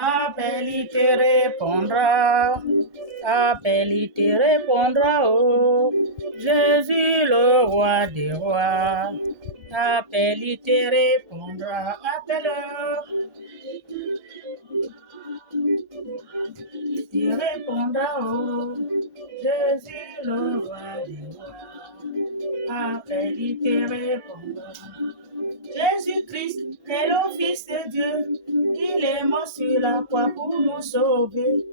Appelle, il te répondra. Appelle, il te répondra. Oh, Jésus, le roi des rois. Appelle, il te répondra. Appelle. Il te répondra. Oh, Jésus, le roi des rois. Appelle, il te répondra. Jésus-Christ est le Fils de Dieu. Il est mort sur la croix pour nous sauver.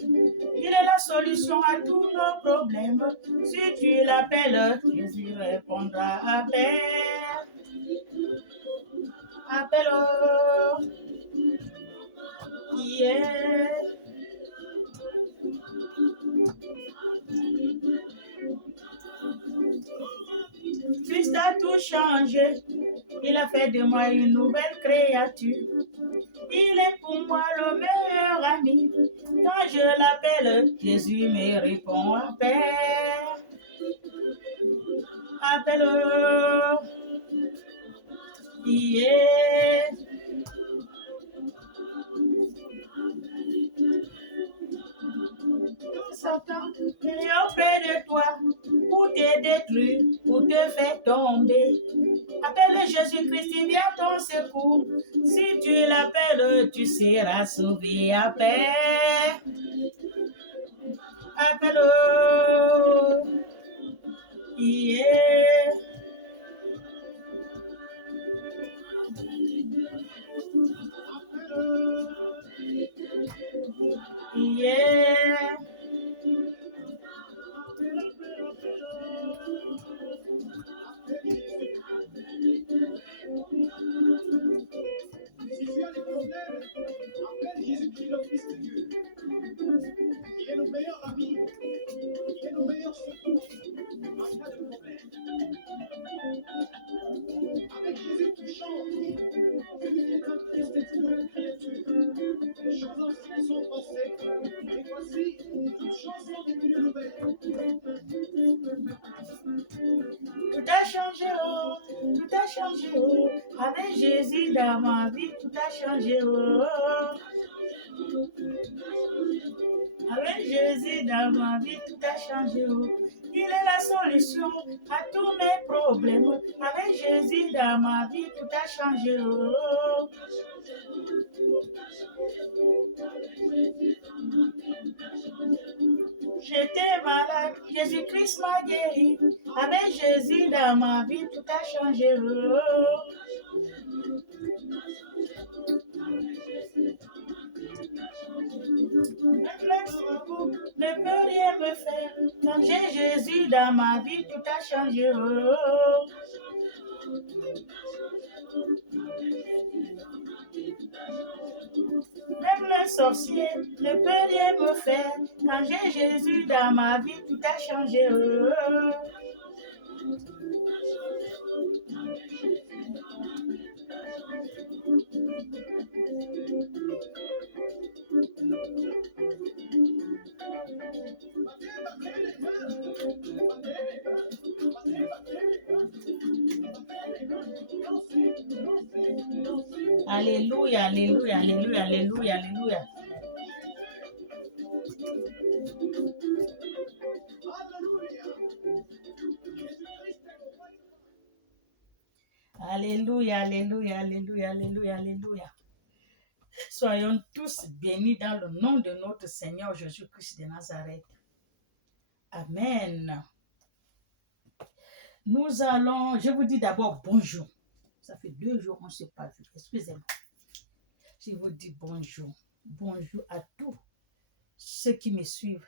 Il est la solution à tous nos problèmes. Si tu l'appelles, Jésus répondra. Appelle. Appelle. Yeah. Christ a tout changé. Il a fait de moi une nouvelle créature. Il est pour moi le meilleur ami. Quand je l'appelle, Jésus me répond. Appelle. Appelle. Yeah. Satan est auprès de toi pour te détruire, pour te faire tomber. Appelle Jésus-Christ, il vient à ton secours. Si tu l'appelles, tu seras sauvé. Appelle. Appelle. Yeah. Yeah. Si tu as des problèmes, appelle Jésus-Christ, le Fils de Dieu. Il est le meilleur ami. Il est le meilleur secours en cas de problème. Avec Jésus, tu changes. Celui qui est en Christ est une nouvelle créature. Les choses anciennes sont passées. Et voici, toutes choses sont devenues nouvelles. Tout a changé, oh, tout a changé, oh. Avec Jésus dans ma vie, tout a changé, oh. Avec Jésus dans ma vie, tout a changé, oh. Il est la solution à tous mes problèmes. Avec Jésus dans ma vie, tout a changé, oh. J'étais malade, Jésus-Christ m'a guéri. Avec Jésus dans ma vie, tout a changé. Oh. Même l'ex-époux ne peut rien me faire. Quand j'ai Jésus dans ma vie, tout a changé. Oh. Même le sorcier ne peut rien me faire. Quand j'ai Jésus dans ma vie, tout a changé. Oh. Alléluia, alléluia, alléluia, alléluia, alléluia. Alléluia, alléluia, alléluia, alléluia, alléluia. Soyons tous bénis dans le nom de notre Seigneur Jésus-Christ de Nazareth. Amen. Nous allons, je vous dis d'abord bonjour. Ça fait 2 jours qu'on ne s'est pas vu. Excusez-moi. Je vous dis bonjour. Bonjour à tous ceux qui me suivent,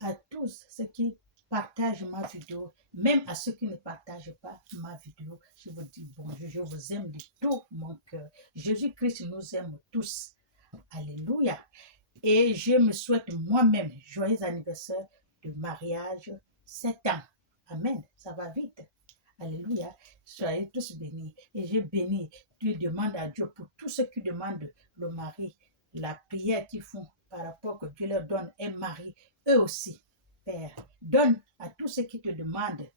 à tous ceux qui partagent ma vidéo, même à ceux qui ne partagent pas ma vidéo. Je vous dis bonjour. Je vous aime de tout mon cœur. Jésus-Christ nous aime tous. Alléluia. Et je me souhaite moi-même joyeux anniversaire de mariage 7 ans. Amen. Ça va vite. Alléluia. Soyez tous bénis. Et je bénis. Tu demandes à Dieu pour tous ceux qui demandent le mari, la prière qu'ils font par rapport que Dieu leur donne un mari, eux aussi, Père. Donne à tous ceux qui te demandent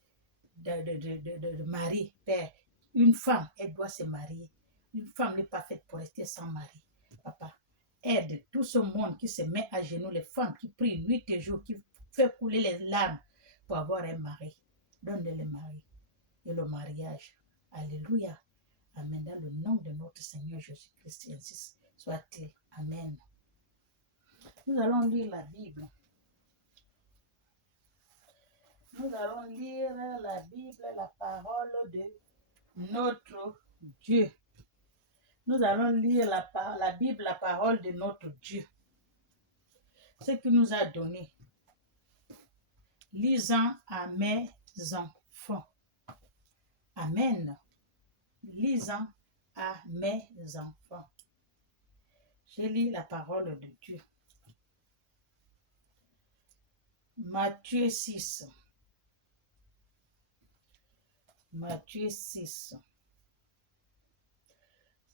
de mari, Père. Une femme, elle doit se marier. Une femme n'est pas faite pour rester sans mari. Papa, aide tout ce monde qui se met à genoux, les femmes qui prient nuit et jour, qui fait couler les larmes pour avoir un mari. Donne-le le mari et le mariage. Alléluia. Amen. Dans le nom de notre Seigneur Jésus-Christ, ainsi soit-il. Amen. Nous allons lire la Bible. Nous allons lire la Bible, la parole de notre Dieu. Nous allons lire la Bible, la parole de notre Dieu. Ce qu'il nous a donné. Lisant à mes enfants. Amen. Lisant à mes enfants. Je lis la parole de Dieu. Matthieu 6. Matthieu 6.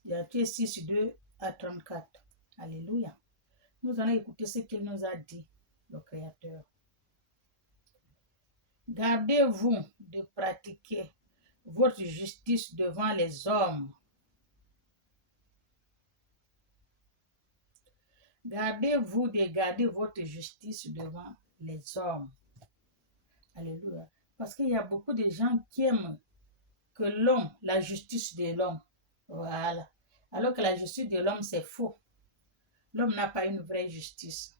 Matthieu 6, 2 à 34. Alléluia. Nous allons écouter ce qu'il nous a dit, le Créateur. Gardez-vous de pratiquer votre justice devant les hommes. Gardez-vous de garder votre justice devant les hommes. Alléluia. Parce qu'il y a beaucoup de gens qui aiment que l'homme, la justice de l'homme. Voilà. Alors que la justice de l'homme, c'est faux. L'homme n'a pas une vraie justice.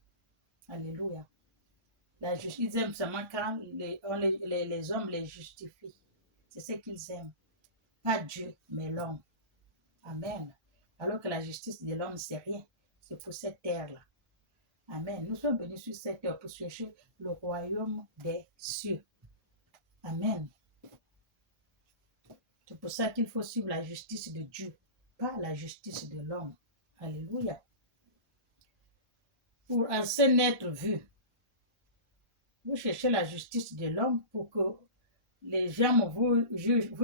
Alléluia. La justice, ils aiment seulement quand les hommes les justifient. C'est ce qu'ils aiment. Pas Dieu, mais l'homme. Amen. Alors que la justice de l'homme, c'est rien. C'est pour cette terre-là. Amen. Nous sommes venus sur cette terre pour chercher le royaume des cieux. Amen. C'est pour ça qu'il faut suivre la justice de Dieu, pas la justice de l'homme. Alléluia. Pour assez n'être vu, vous cherchez la justice de l'homme pour que les gens vous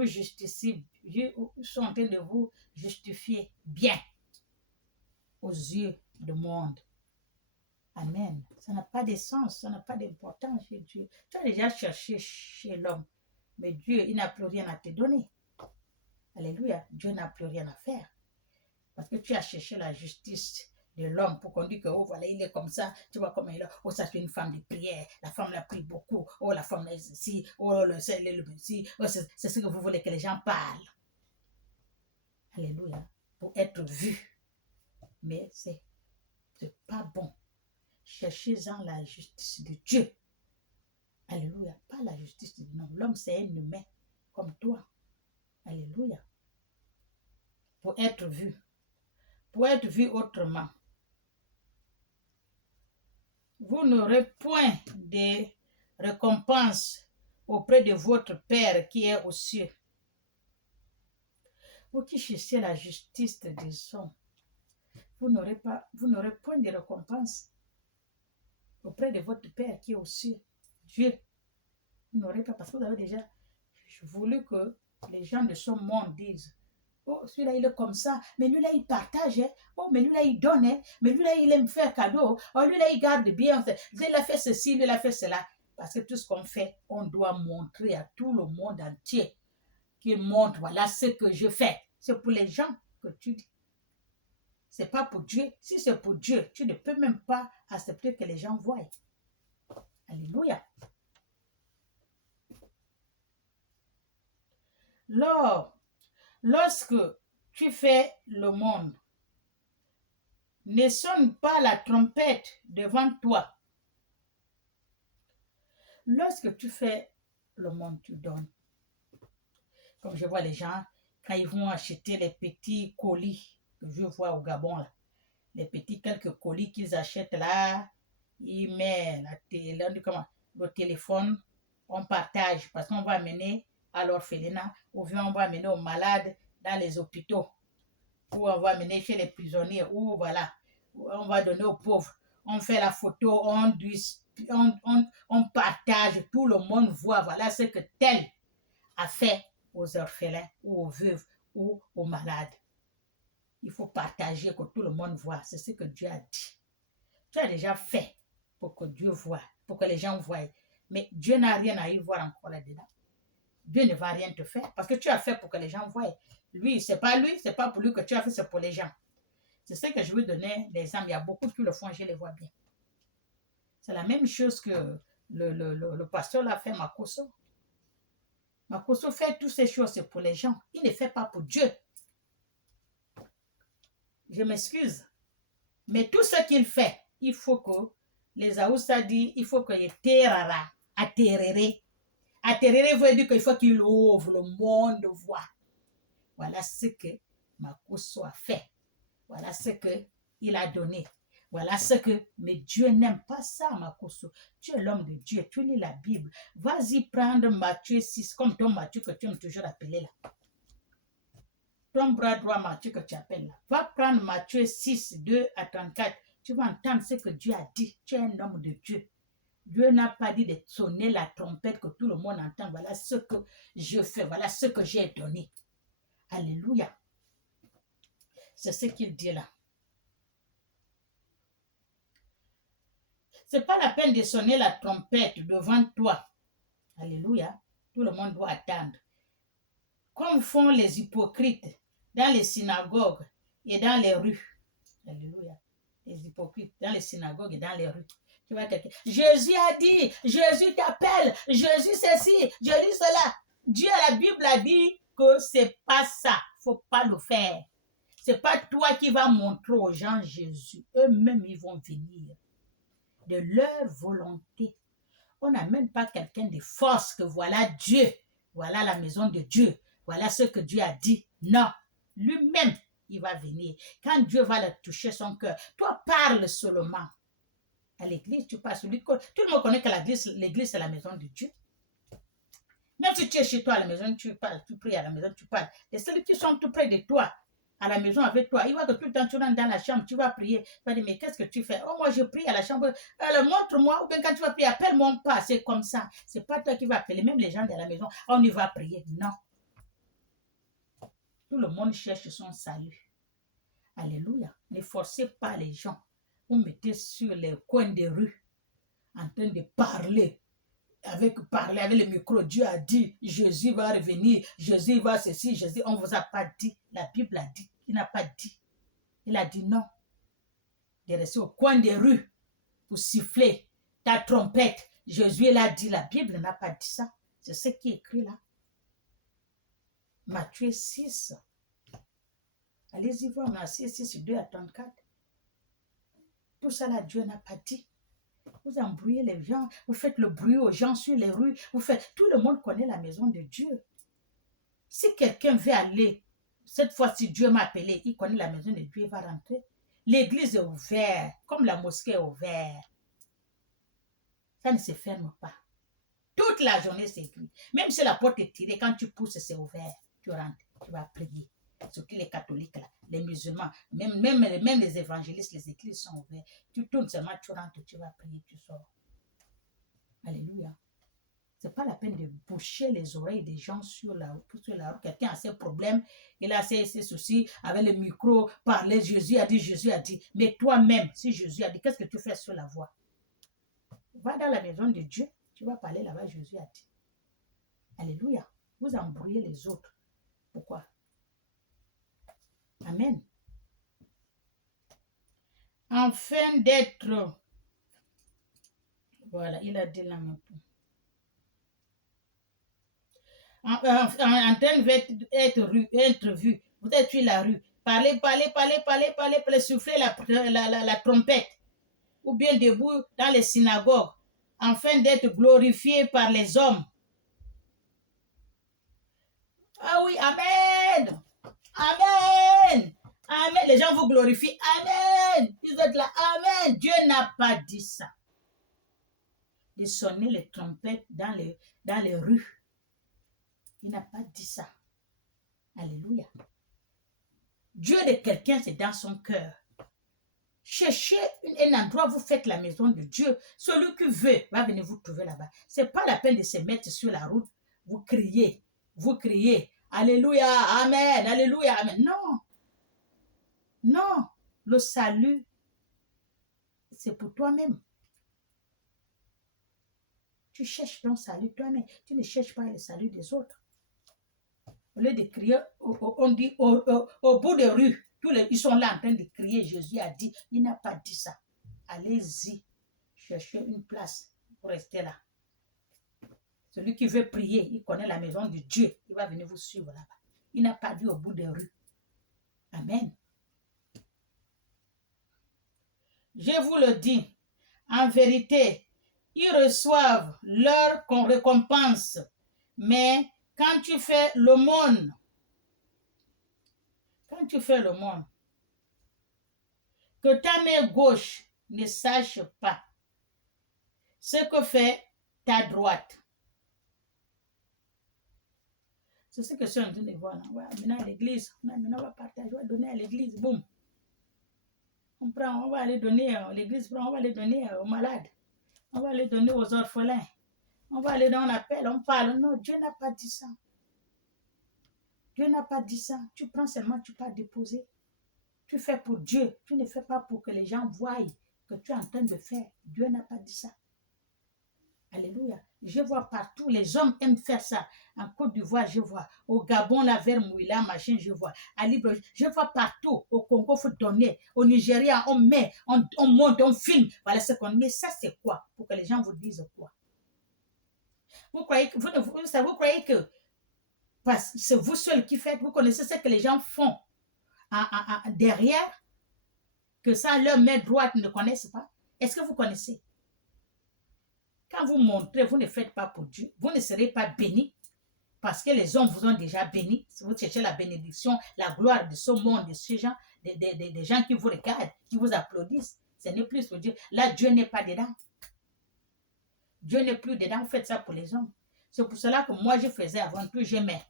justifient, sont en train de vous justifier bien aux yeux du monde. Amen. Ça n'a pas de sens, ça n'a pas d'importance chez Dieu. Tu as déjà cherché chez l'homme, mais Dieu, il n'a plus rien à te donner. Alléluia. Dieu n'a plus rien à faire. Parce que tu as cherché la justice de l'homme pour qu'on dise que, oh voilà, il est comme ça, tu vois comment il est, oh ça c'est une femme de prière, la femme l'a pris beaucoup, oh la femme est ici, oh le ceci, oh c'est ce que vous voulez que les gens parlent. Alléluia. Pour être vu. Mais c'est pas bon. Cherchez-en la justice de Dieu. Alléluia. Pas la justice de l'homme. L'homme c'est un humain comme toi. Alléluia. Pour être vu. Pour être vu autrement. Vous n'aurez point de récompense auprès de votre Père qui est aux cieux. Vous qui cherchez la justice des hommes, vous n'aurez point de récompense auprès de votre Père qui est aux cieux. Dieu, vous n'aurez pas, parce que vous avez déjà voulu que les gens de ce monde disent, oh, celui-là, il est comme ça, mais lui-là, il partage, hein. Oh, mais lui-là, il donne, hein. Mais lui-là, il aime faire cadeau, oh, lui-là, il garde bien, lui, il a fait ceci, lui, il a fait cela. Parce que tout ce qu'on fait, on doit montrer à tout le monde entier qu'il montre, voilà ce que je fais. C'est pour les gens que tu dis. C'est pas pour Dieu. Si c'est pour Dieu, tu ne peux même pas accepter que les gens voient. Alléluia. Lorsque tu fais le monde, ne sonne pas la trompette devant toi. Lorsque tu fais le monde, tu donnes. Comme je vois les gens, quand ils vont acheter les petits colis que je vois au Gabon, là, les petits quelques colis qu'ils achètent là, ils mettent le téléphone, on partage parce qu'on va amener à l'orphelinat, ou bien on va amener aux malades dans les hôpitaux, ou on va amener chez les prisonniers, ou voilà, on va donner aux pauvres. On fait la photo, on partage, tout le monde voit, voilà ce que tel a fait aux orphelins ou aux veuves ou aux malades. Il faut partager, que tout le monde voit. C'est ce que Dieu a dit. Tu as déjà fait pour que Dieu voie, pour que les gens voient. Mais Dieu n'a rien à y voir encore là-dedans. Dieu ne va rien te faire parce que tu as fait pour que les gens voient. Lui, c'est pas pour lui que tu as fait, c'est pour les gens. C'est ce que je veux donner l'exemple. Il y a beaucoup qui le font, je les vois bien. C'est la même chose que le pasteur l'a fait, Makoso. Makoso fait toutes ces choses, c'est pour les gens. Il ne fait pas pour Dieu. Je m'excuse. Mais tout ce qu'il fait, il faut que, les Aoussa disent, il faut qu'il terrara, atterrere. Atterrere veut dire qu'il faut qu'il ouvre le monde voit. Voilà ce que Makoso a fait. Voilà ce qu'il a donné. Voilà ce que... Mais Dieu n'aime pas ça, Makoso. Tu es l'homme de Dieu, tu lis la Bible. Vas-y prendre Matthieu 6, comme ton Matthieu que tu aimes toujours appeler là. Ton bras droit Matthieu que tu appelles là. Va prendre Matthieu 6, 2 à 34. Tu vas entendre ce que Dieu a dit. Tu es un homme de Dieu. Dieu n'a pas dit de sonner la trompette que tout le monde entend. Voilà ce que je fais. Voilà ce que j'ai donné. Alléluia. C'est ce qu'il dit là. Ce n'est pas la peine de sonner la trompette devant toi. Alléluia. Tout le monde doit attendre. Comme font les hypocrites dans les synagogues et dans les rues. Alléluia. Les hypocrites dans les synagogues et dans les rues. Tu vois quelqu'un. Jésus a dit, Jésus t'appelle, Jésus ceci, Jésus cela. Dieu à la Bible a dit que c'est pas ça. Faut pas le faire. C'est pas toi qui vas montrer aux gens Jésus. Eux-mêmes, ils vont venir de leur volonté. On n'a même pas quelqu'un de force que voilà Dieu, voilà la maison de Dieu, voilà ce que Dieu a dit. Non, lui-même, il va venir. Quand Dieu va le toucher son cœur, toi parle seulement. À l'église, tu parles. Tout le monde connaît que l'église, c'est la maison de Dieu. Même si tu es chez toi à la maison, tu parles, tu pries à la maison, tu parles. Et ceux qui sont tout près de toi, à la maison avec toi, il voit que tout le temps tu rentres dans la chambre, tu vas prier. Il va dire, mais qu'est-ce que tu fais? Oh, moi je prie à la chambre. Alors montre-moi, ou bien quand tu vas prier, appelle-moi pas. C'est comme ça. C'est pas toi qui vas appeler, même les gens de la maison. On y va prier. Non. Tout le monde cherche son salut. Alléluia. Ne forcez pas les gens. Vous mettez sur les coins des rues en train de parler avec le micro. Dieu a dit, Jésus va revenir, Jésus va ceci, Jésus, on ne vous a pas dit. La Bible a dit, il n'a pas dit. Il a dit non. De rester au coin des rues pour siffler ta trompette. Jésus l'a dit, la Bible n'a pas dit ça. C'est ce qui est écrit là. Matthieu 6. Allez-y voir, Matthieu 6, 2 à 34. Tout ça là, Dieu n'a pas dit. Vous embrouillez les gens, vous faites le bruit aux gens sur les rues, tout le monde connaît la maison de Dieu. Si quelqu'un veut aller, cette fois-ci Dieu m'a appelé, il connaît la maison de Dieu, il va rentrer. L'église est ouverte, comme la mosquée est ouverte. Ça ne se ferme pas. Toute la journée, c'est écrit. Même si la porte est tirée, quand tu pousses, c'est ouvert. Tu rentres, tu vas prier. Surtout les catholiques, là, les musulmans, même les évangélistes, les églises sont ouvertes. Tu tournes seulement, tu rentres, tu vas prier, tu sors. Alléluia. Ce n'est pas la peine de boucher les oreilles des gens sur la route. Quelqu'un a ses problèmes, il a ses soucis, avec le micro, parler, Jésus a dit. Mais toi-même, si Jésus a dit, qu'est-ce que tu fais sur la voie? Va dans la maison de Dieu, tu vas parler là-bas, Jésus a dit. Alléluia. Vous embrouillez les autres. Pourquoi? Amen. Afin d'être... Voilà, il a dit là maintenant. En train d'être vu. Vous êtes sur la rue. Parlez, soufflez la trompette. Ou bien debout dans les synagogues. Afin d'être glorifié par les hommes. Ah oui, amen. Amen. Amen. Les gens vous glorifient. Amen. Ils êtes là. Amen. Dieu n'a pas dit ça. De sonner les trompettes dans les rues. Il n'a pas dit ça. Alléluia. Dieu de quelqu'un, c'est dans son cœur. Cherchez un endroit où vous faites la maison de Dieu. Celui qui veut va venir vous trouver là-bas. Ce n'est pas la peine de se mettre sur la route. Vous criez. vous criez, Alléluia, Amen, Alléluia, Amen. Non. Non. Le salut, c'est pour toi-même. Tu cherches ton salut toi-même. Tu ne cherches pas le salut des autres. Au lieu de crier, on dit au bout des rues, ils sont là en train de crier. Jésus a dit, il n'a pas dit ça. Allez-y, cherchez une place pour rester là. Celui qui veut prier, il connaît la maison de Dieu. Il va venir vous suivre là-bas. Il n'a pas dit au bout des rues. Amen. Je vous le dis, en vérité, ils reçoivent leur récompense. Mais quand tu fais l'aumône, que ta main gauche ne sache pas ce que fait ta droite. C'est ce que je suis en train de voir là. Ouais, maintenant à l'église, maintenant on va partager, on va donner à l'église, boum. On va aller donner à l'église, on va aller donner aux malades, on va aller donner aux orphelins, on va aller dans l'appel, on parle. Non, Dieu n'a pas dit ça. Dieu n'a pas dit ça. Tu prends seulement, tu pars déposer. Tu fais pour Dieu. Tu ne fais pas pour que les gens voient que tu es en train de faire. Dieu n'a pas dit ça. Alléluia. Je vois partout, les hommes aiment faire ça. En Côte d'Ivoire, je vois. Au Gabon, la vers Mouila, machin, je vois. À Libre, je vois partout. Au Congo, il faut donner. Au Nigeria, on met, on monte, on filme. Voilà ce qu'on met. Mais ça, c'est quoi? Pour que les gens vous disent quoi? Vous croyez que c'est vous seul qui faites? Vous connaissez ce que les gens font derrière? Que ça, leur main droite ne connaissent pas? Est-ce que vous connaissez? Quand vous montrez, vous ne faites pas pour Dieu. Vous ne serez pas béni parce que les hommes vous ont déjà béni. Si vous cherchez la bénédiction, la gloire de ce monde, de ces gens, des gens qui vous regardent, qui vous applaudissent, ce n'est plus pour Dieu. Là, Dieu n'est pas dedans. Dieu n'est plus dedans. Vous faites ça pour les hommes. C'est pour cela que moi, je faisais avant tout, je mets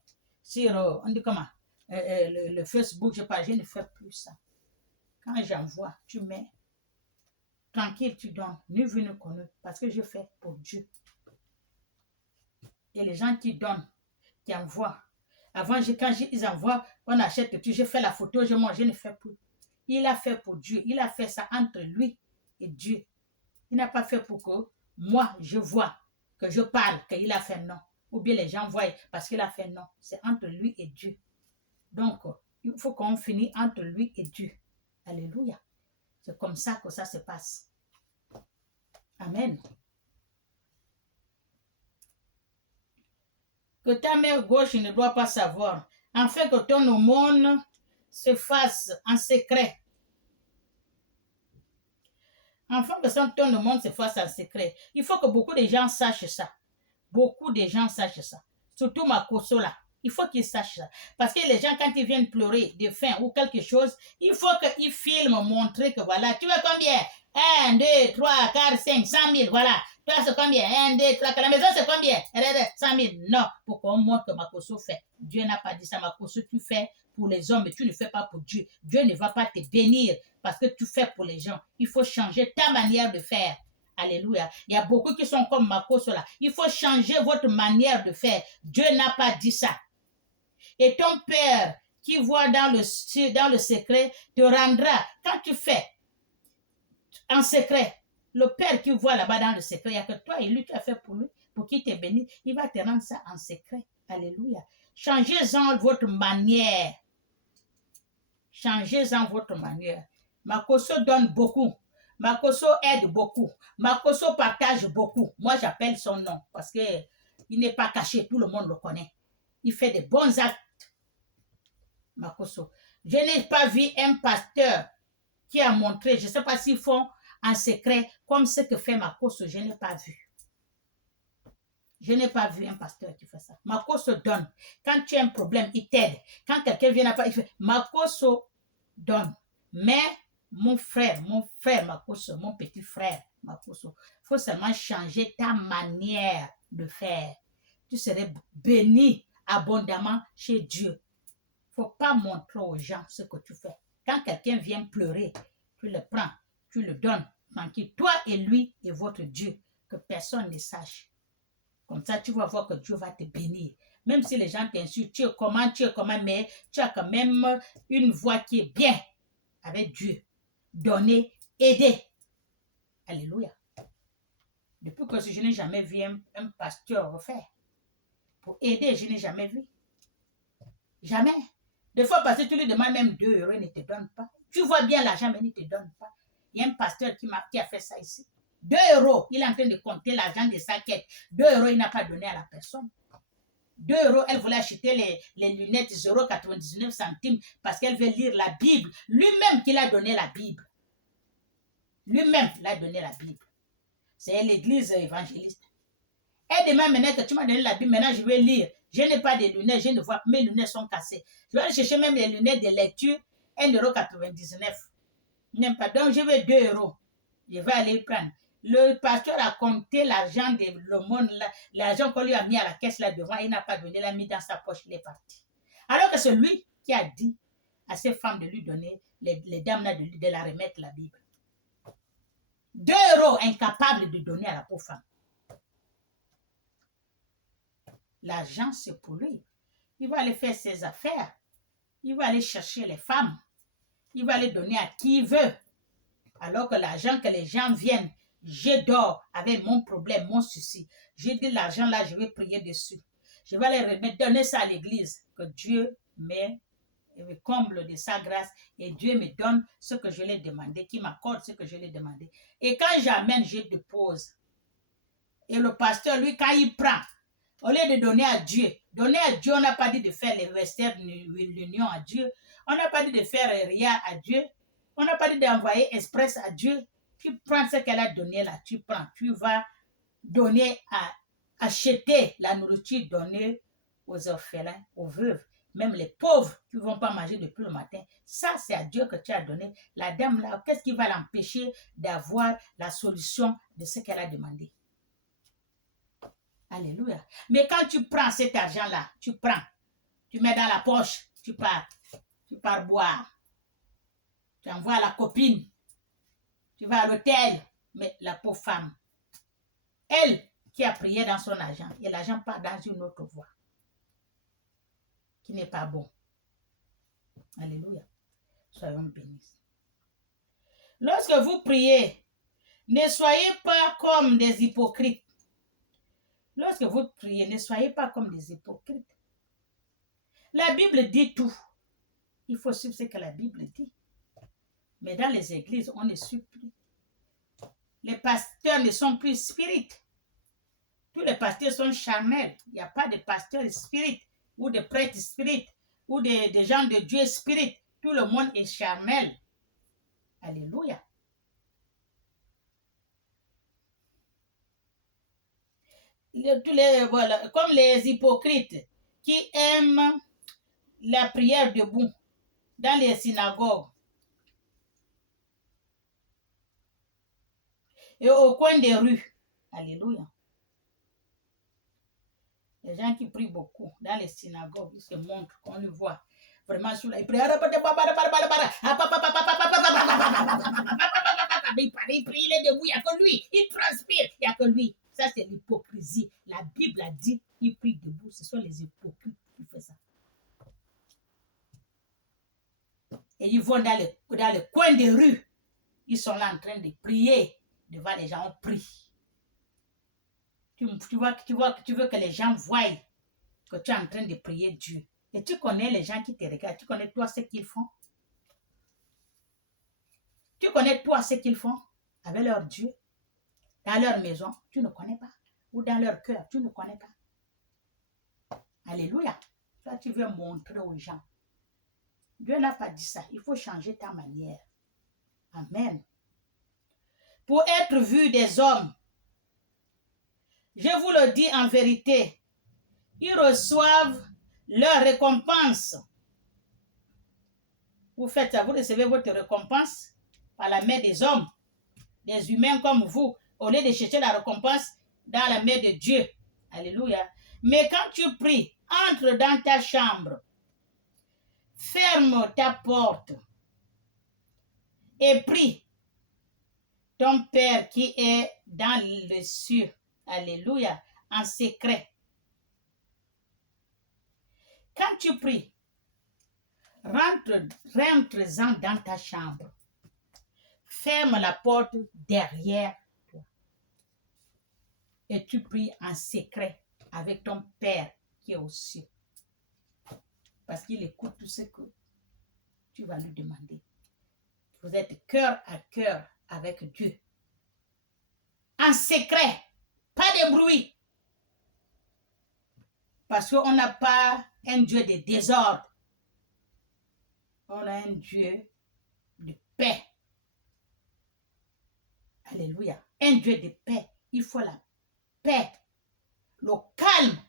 sur, on dit comment, le Facebook, je ne fais plus ça. Quand j'envoie, tu mets. Tranquille, tu donnes, ni vu ni connu, parce que je fais pour Dieu. Et les gens qui donnent, qui envoient. Avant, quand ils envoient, on achète tout, je fais la photo, je mange, je ne fais plus. Il a fait pour Dieu, il a fait ça entre lui et Dieu. Il n'a pas fait pour que moi, je vois, que je parle, qu'il a fait non. Ou bien les gens voient parce qu'il a fait non. C'est entre lui et Dieu. Donc, il faut qu'on finisse entre lui et Dieu. Alléluia. C'est comme ça que ça se passe. Amen. Que ta main gauche ne doit pas savoir, afin que ton aumône se fasse en secret. Afin que ton aumône se fasse en secret. Il faut que beaucoup de gens sachent ça. Beaucoup de gens sachent ça. Surtout ma Koso là. Il faut qu'ils sachent ça. Parce que les gens, quand ils viennent pleurer de faim ou quelque chose, il faut qu'ils filment, montrer que voilà, tu veux combien? 1, 2, 3, 4, 5, 100 000, voilà. Toi, c'est combien? 1, 2, 3, 4. La maison, c'est combien? 100 000. Non, pour qu'on montre que Makoso fait. Dieu n'a pas dit ça. Makoso, tu fais pour les hommes, mais tu ne fais pas pour Dieu. Dieu ne va pas te bénir parce que tu fais pour les gens. Il faut changer ta manière de faire. Alléluia. Il y a beaucoup qui sont comme Makoso là. Il faut changer votre manière de faire. Dieu n'a pas dit ça. Et ton Père qui voit dans le secret te rendra. Quand tu fais en secret, le Père qui voit là-bas dans le secret, il n'y a que toi et lui, tu as fait pour lui, pour qu'il te bénisse. Il va te rendre ça en secret. Alléluia. Changez-en votre manière. Changez-en votre manière. Makoso donne beaucoup. Makoso aide beaucoup. Makoso partage beaucoup. Moi, j'appelle son nom parce qu'il n'est pas caché. Tout le monde le connaît. Il fait des bons actes. Makoso. Je n'ai pas vu un pasteur qui a montré, je ne sais pas s'ils font en secret, comme ce que fait Makoso. Je n'ai pas vu. Je n'ai pas vu un pasteur qui fait ça. Makoso donne. Quand tu as un problème, il t'aide. Quand quelqu'un vient à part, il fait Makoso donne. Mais mon frère Makoso, mon petit frère Makoso, il faut seulement changer ta manière de faire. Tu serais béni abondamment chez Dieu. Il ne faut pas montrer aux gens ce que tu fais. Quand quelqu'un vient pleurer, tu le prends, tu le donnes. Tranquille, toi et lui et votre Dieu, que personne ne sache. Comme ça, tu vas voir que Dieu va te bénir. Même si les gens t'insultent, tu es comment, mais tu as quand même une voix qui est bien avec Dieu. Donner, aider. Alléluia. Depuis que je n'ai jamais vu un pasteur faire. Pour aider, je n'ai jamais vu. Jamais. Des fois, parce que tu lui demandes même 2 euros, il ne te donne pas. Tu vois bien l'argent, mais il ne te donne pas. Il y a un pasteur qui a fait ça ici. 2 euros, il est en train de compter l'argent de sa quête. 2 euros, il n'a pas donné à la personne. 2 euros, elle voulait acheter les lunettes 0,99 € parce qu'elle veut lire la Bible. Lui-même qui l'a donné la Bible. Lui-même l'a donné la Bible. C'est l'église évangéliste. Et demain, maintenant que tu m'as donné la Bible, maintenant je vais lire. Je n'ai pas de lunettes, je ne vois, mes lunettes sont cassées. Je vais aller chercher même les lunettes de lecture, 1,99 €. N'aime pas. Donc, je veux 2 euros. Je vais aller prendre. Le pasteur a compté l'argent de l'aumône, l'argent qu'on lui a mis à la caisse là devant, il n'a pas donné, il l'a mis dans sa poche, il est parti. Alors que c'est lui qui a dit à ces femmes de lui donner, les dames là, de la remettre la Bible. 2 euros incapables de donner à la pauvre femme. L'argent, c'est pour lui. Il va aller faire ses affaires. Il va aller chercher les femmes. Il va les donner à qui il veut. Alors que l'argent que les gens viennent, je dors avec mon problème, mon souci. J'ai dit l'argent là, je vais prier dessus. Je vais les remettre, donner ça à l'église. Que Dieu me comble de sa grâce et Dieu me donne ce que je l'ai demandé, qui m'accorde ce que je l'ai demandé. Et quand j'amène, je dépose. Et le pasteur, lui, quand il prend, au lieu de donner à Dieu, on n'a pas dit de faire les Western l'union à Dieu. On n'a pas dit de faire rien à Dieu. On n'a pas dit d'envoyer express à Dieu. Tu prends ce qu'elle a donné là, tu prends. Tu vas donner à acheter la nourriture donnée aux orphelins, aux veuves. Même les pauvres qui ne vont pas manger depuis le matin. Ça, c'est à Dieu que tu as donné. La dame là, qu'est-ce qui va l'empêcher d'avoir la solution de ce qu'elle a demandé? Alléluia. Mais quand tu prends cet argent-là, tu mets dans la poche, tu pars boire. Tu envoies la copine, tu vas à l'hôtel, mais la pauvre femme, elle qui a prié dans son argent, et l'argent part dans une autre voie, qui n'est pas bon. Alléluia. Soyons bénis. Lorsque vous priez, ne soyez pas comme des hypocrites. Lorsque vous priez, ne soyez pas comme des hypocrites. La Bible dit tout. Il faut suivre ce que la Bible dit. Mais dans les églises, on ne suit plus. Les pasteurs ne sont plus spirites. Tous les pasteurs sont charnels. Il n'y a pas de pasteurs spirites ou de prêtres spirites ou de gens de Dieu spirites. Tout le monde est charnel. Alléluia. Voilà, comme les hypocrites qui aiment la prière debout dans les synagogues et au coin des rues. Alléluia. Les gens qui prient beaucoup dans les synagogues, ils se montrent, on le voit vraiment sous la prière. Il prie, il est debout, il n'y a que lui. Il transpire, il n'y a que lui. Ça, c'est l'hypocrisie. La Bible a dit qu'il prie debout. Ce sont les hypocrites qui font ça. Et ils vont dans le coin des rues. Ils sont là en train de prier devant les gens. On prie. Tu veux que les gens voient que tu es en train de prier Dieu. Et tu connais les gens qui te regardent. Tu connais toi ce qu'ils font. Tu connais toi ce qu'ils font avec leur Dieu. Dans leur maison, tu ne connais pas. Ou dans leur cœur, tu ne connais pas. Alléluia. Toi, tu veux montrer aux gens. Dieu n'a pas dit ça. Il faut changer ta manière. Amen. Pour être vu des hommes, je vous le dis en vérité, ils reçoivent leur récompense. Vous faites ça, vous recevez votre récompense par la main des hommes, des humains comme vous, au lieu de chercher la récompense dans la main de Dieu. Alléluia. Mais quand tu pries, entre dans ta chambre, ferme ta porte et prie. Ton Père qui est dans les cieux, alléluia, en secret, Quand tu pries, rentre-en dans ta chambre. Ferme la porte derrière toi. Et tu pries en secret avec ton Père qui est aux cieux. Parce qu'il écoute tout ce que tu vas lui demander. Vous êtes cœur à cœur avec Dieu. En secret, pas de bruit. Parce qu'on n'a pas un Dieu de désordre. On a un Dieu de paix. Alléluia. Un Dieu de paix. Il faut la paix. Le calme.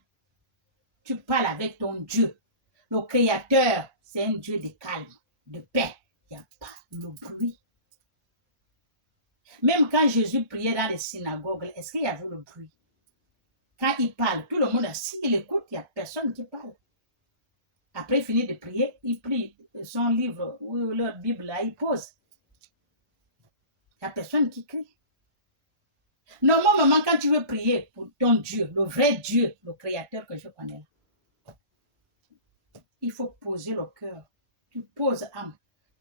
Tu parles avec ton Dieu. Le Créateur, c'est un Dieu de calme, de paix. Il n'y a pas le bruit. Même quand Jésus priait dans les synagogues, est-ce qu'il y avait le bruit? Quand il parle, tout le monde assis, il écoute, il n'y a personne qui parle. Après, il finit de prier, il plie son livre ou leur Bible là, il pose. Il n'y a personne qui crie. Normalement, quand tu veux prier pour ton Dieu, le vrai Dieu, le Créateur que je connais, il faut poser le cœur. Tu poses l'âme,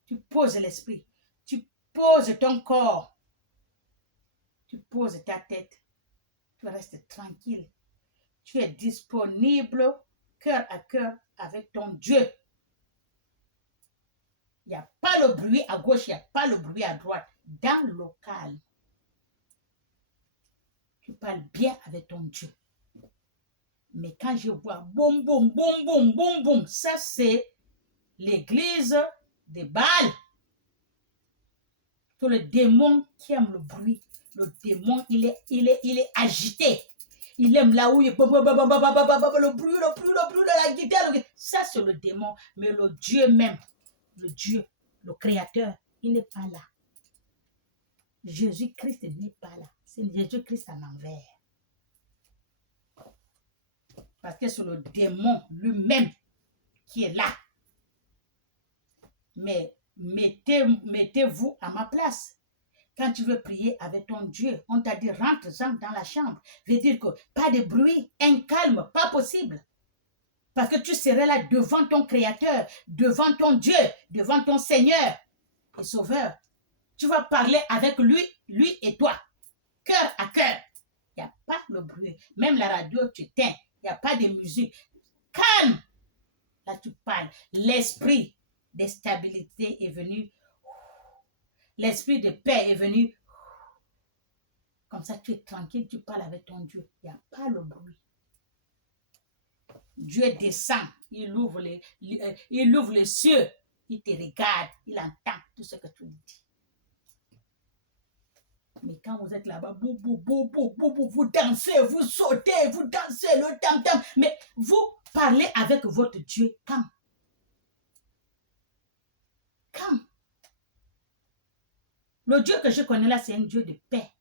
tu poses l'esprit, tu poses ton corps, tu poses ta tête, tu restes tranquille. Tu es disponible cœur à cœur avec ton Dieu. Il n'y a pas le bruit à gauche, il n'y a pas le bruit à droite. Dans le calme, tu parles bien avec ton Dieu. Mais quand je vois boum, boum, boum, boum, boum, boum, ça c'est l'église de Baal. C'est le démon qui aime le bruit. Le démon, il est agité. Il aime là où il le bruit de la guitare. Ça, c'est le démon. Mais le Dieu même, le Dieu, le Créateur, il n'est pas là. Jésus-Christ n'est pas là. C'est Jésus-Christ en envers. Parce que c'est le démon lui-même qui est là. Mais mettez-vous à ma place. Quand tu veux prier avec ton Dieu, on t'a dit rentre-en dans la chambre. Veut dire que pas de bruit, un calme, pas possible. Parce que tu serais là devant ton Créateur, devant ton Dieu, devant ton Seigneur et Sauveur. Tu vas parler avec lui et toi, cœur à cœur. Il n'y a pas le bruit. Même la radio, tu éteins. Il n'y a pas de musique. Calme. Là, tu parles. L'esprit de stabilité est venu. L'esprit de paix est venu. Comme ça, tu es tranquille, tu parles avec ton Dieu. Il n'y a pas le bruit. Dieu descend, il ouvre les cieux, il te regarde, il entend tout ce que tu lui dis. Mais quand vous êtes là-bas, vous dansez, vous sautez, vous dansez, le tam-tam, mais vous parlez avec votre Dieu quand? Quand? Le Dieu que je connais là, c'est un Dieu de paix.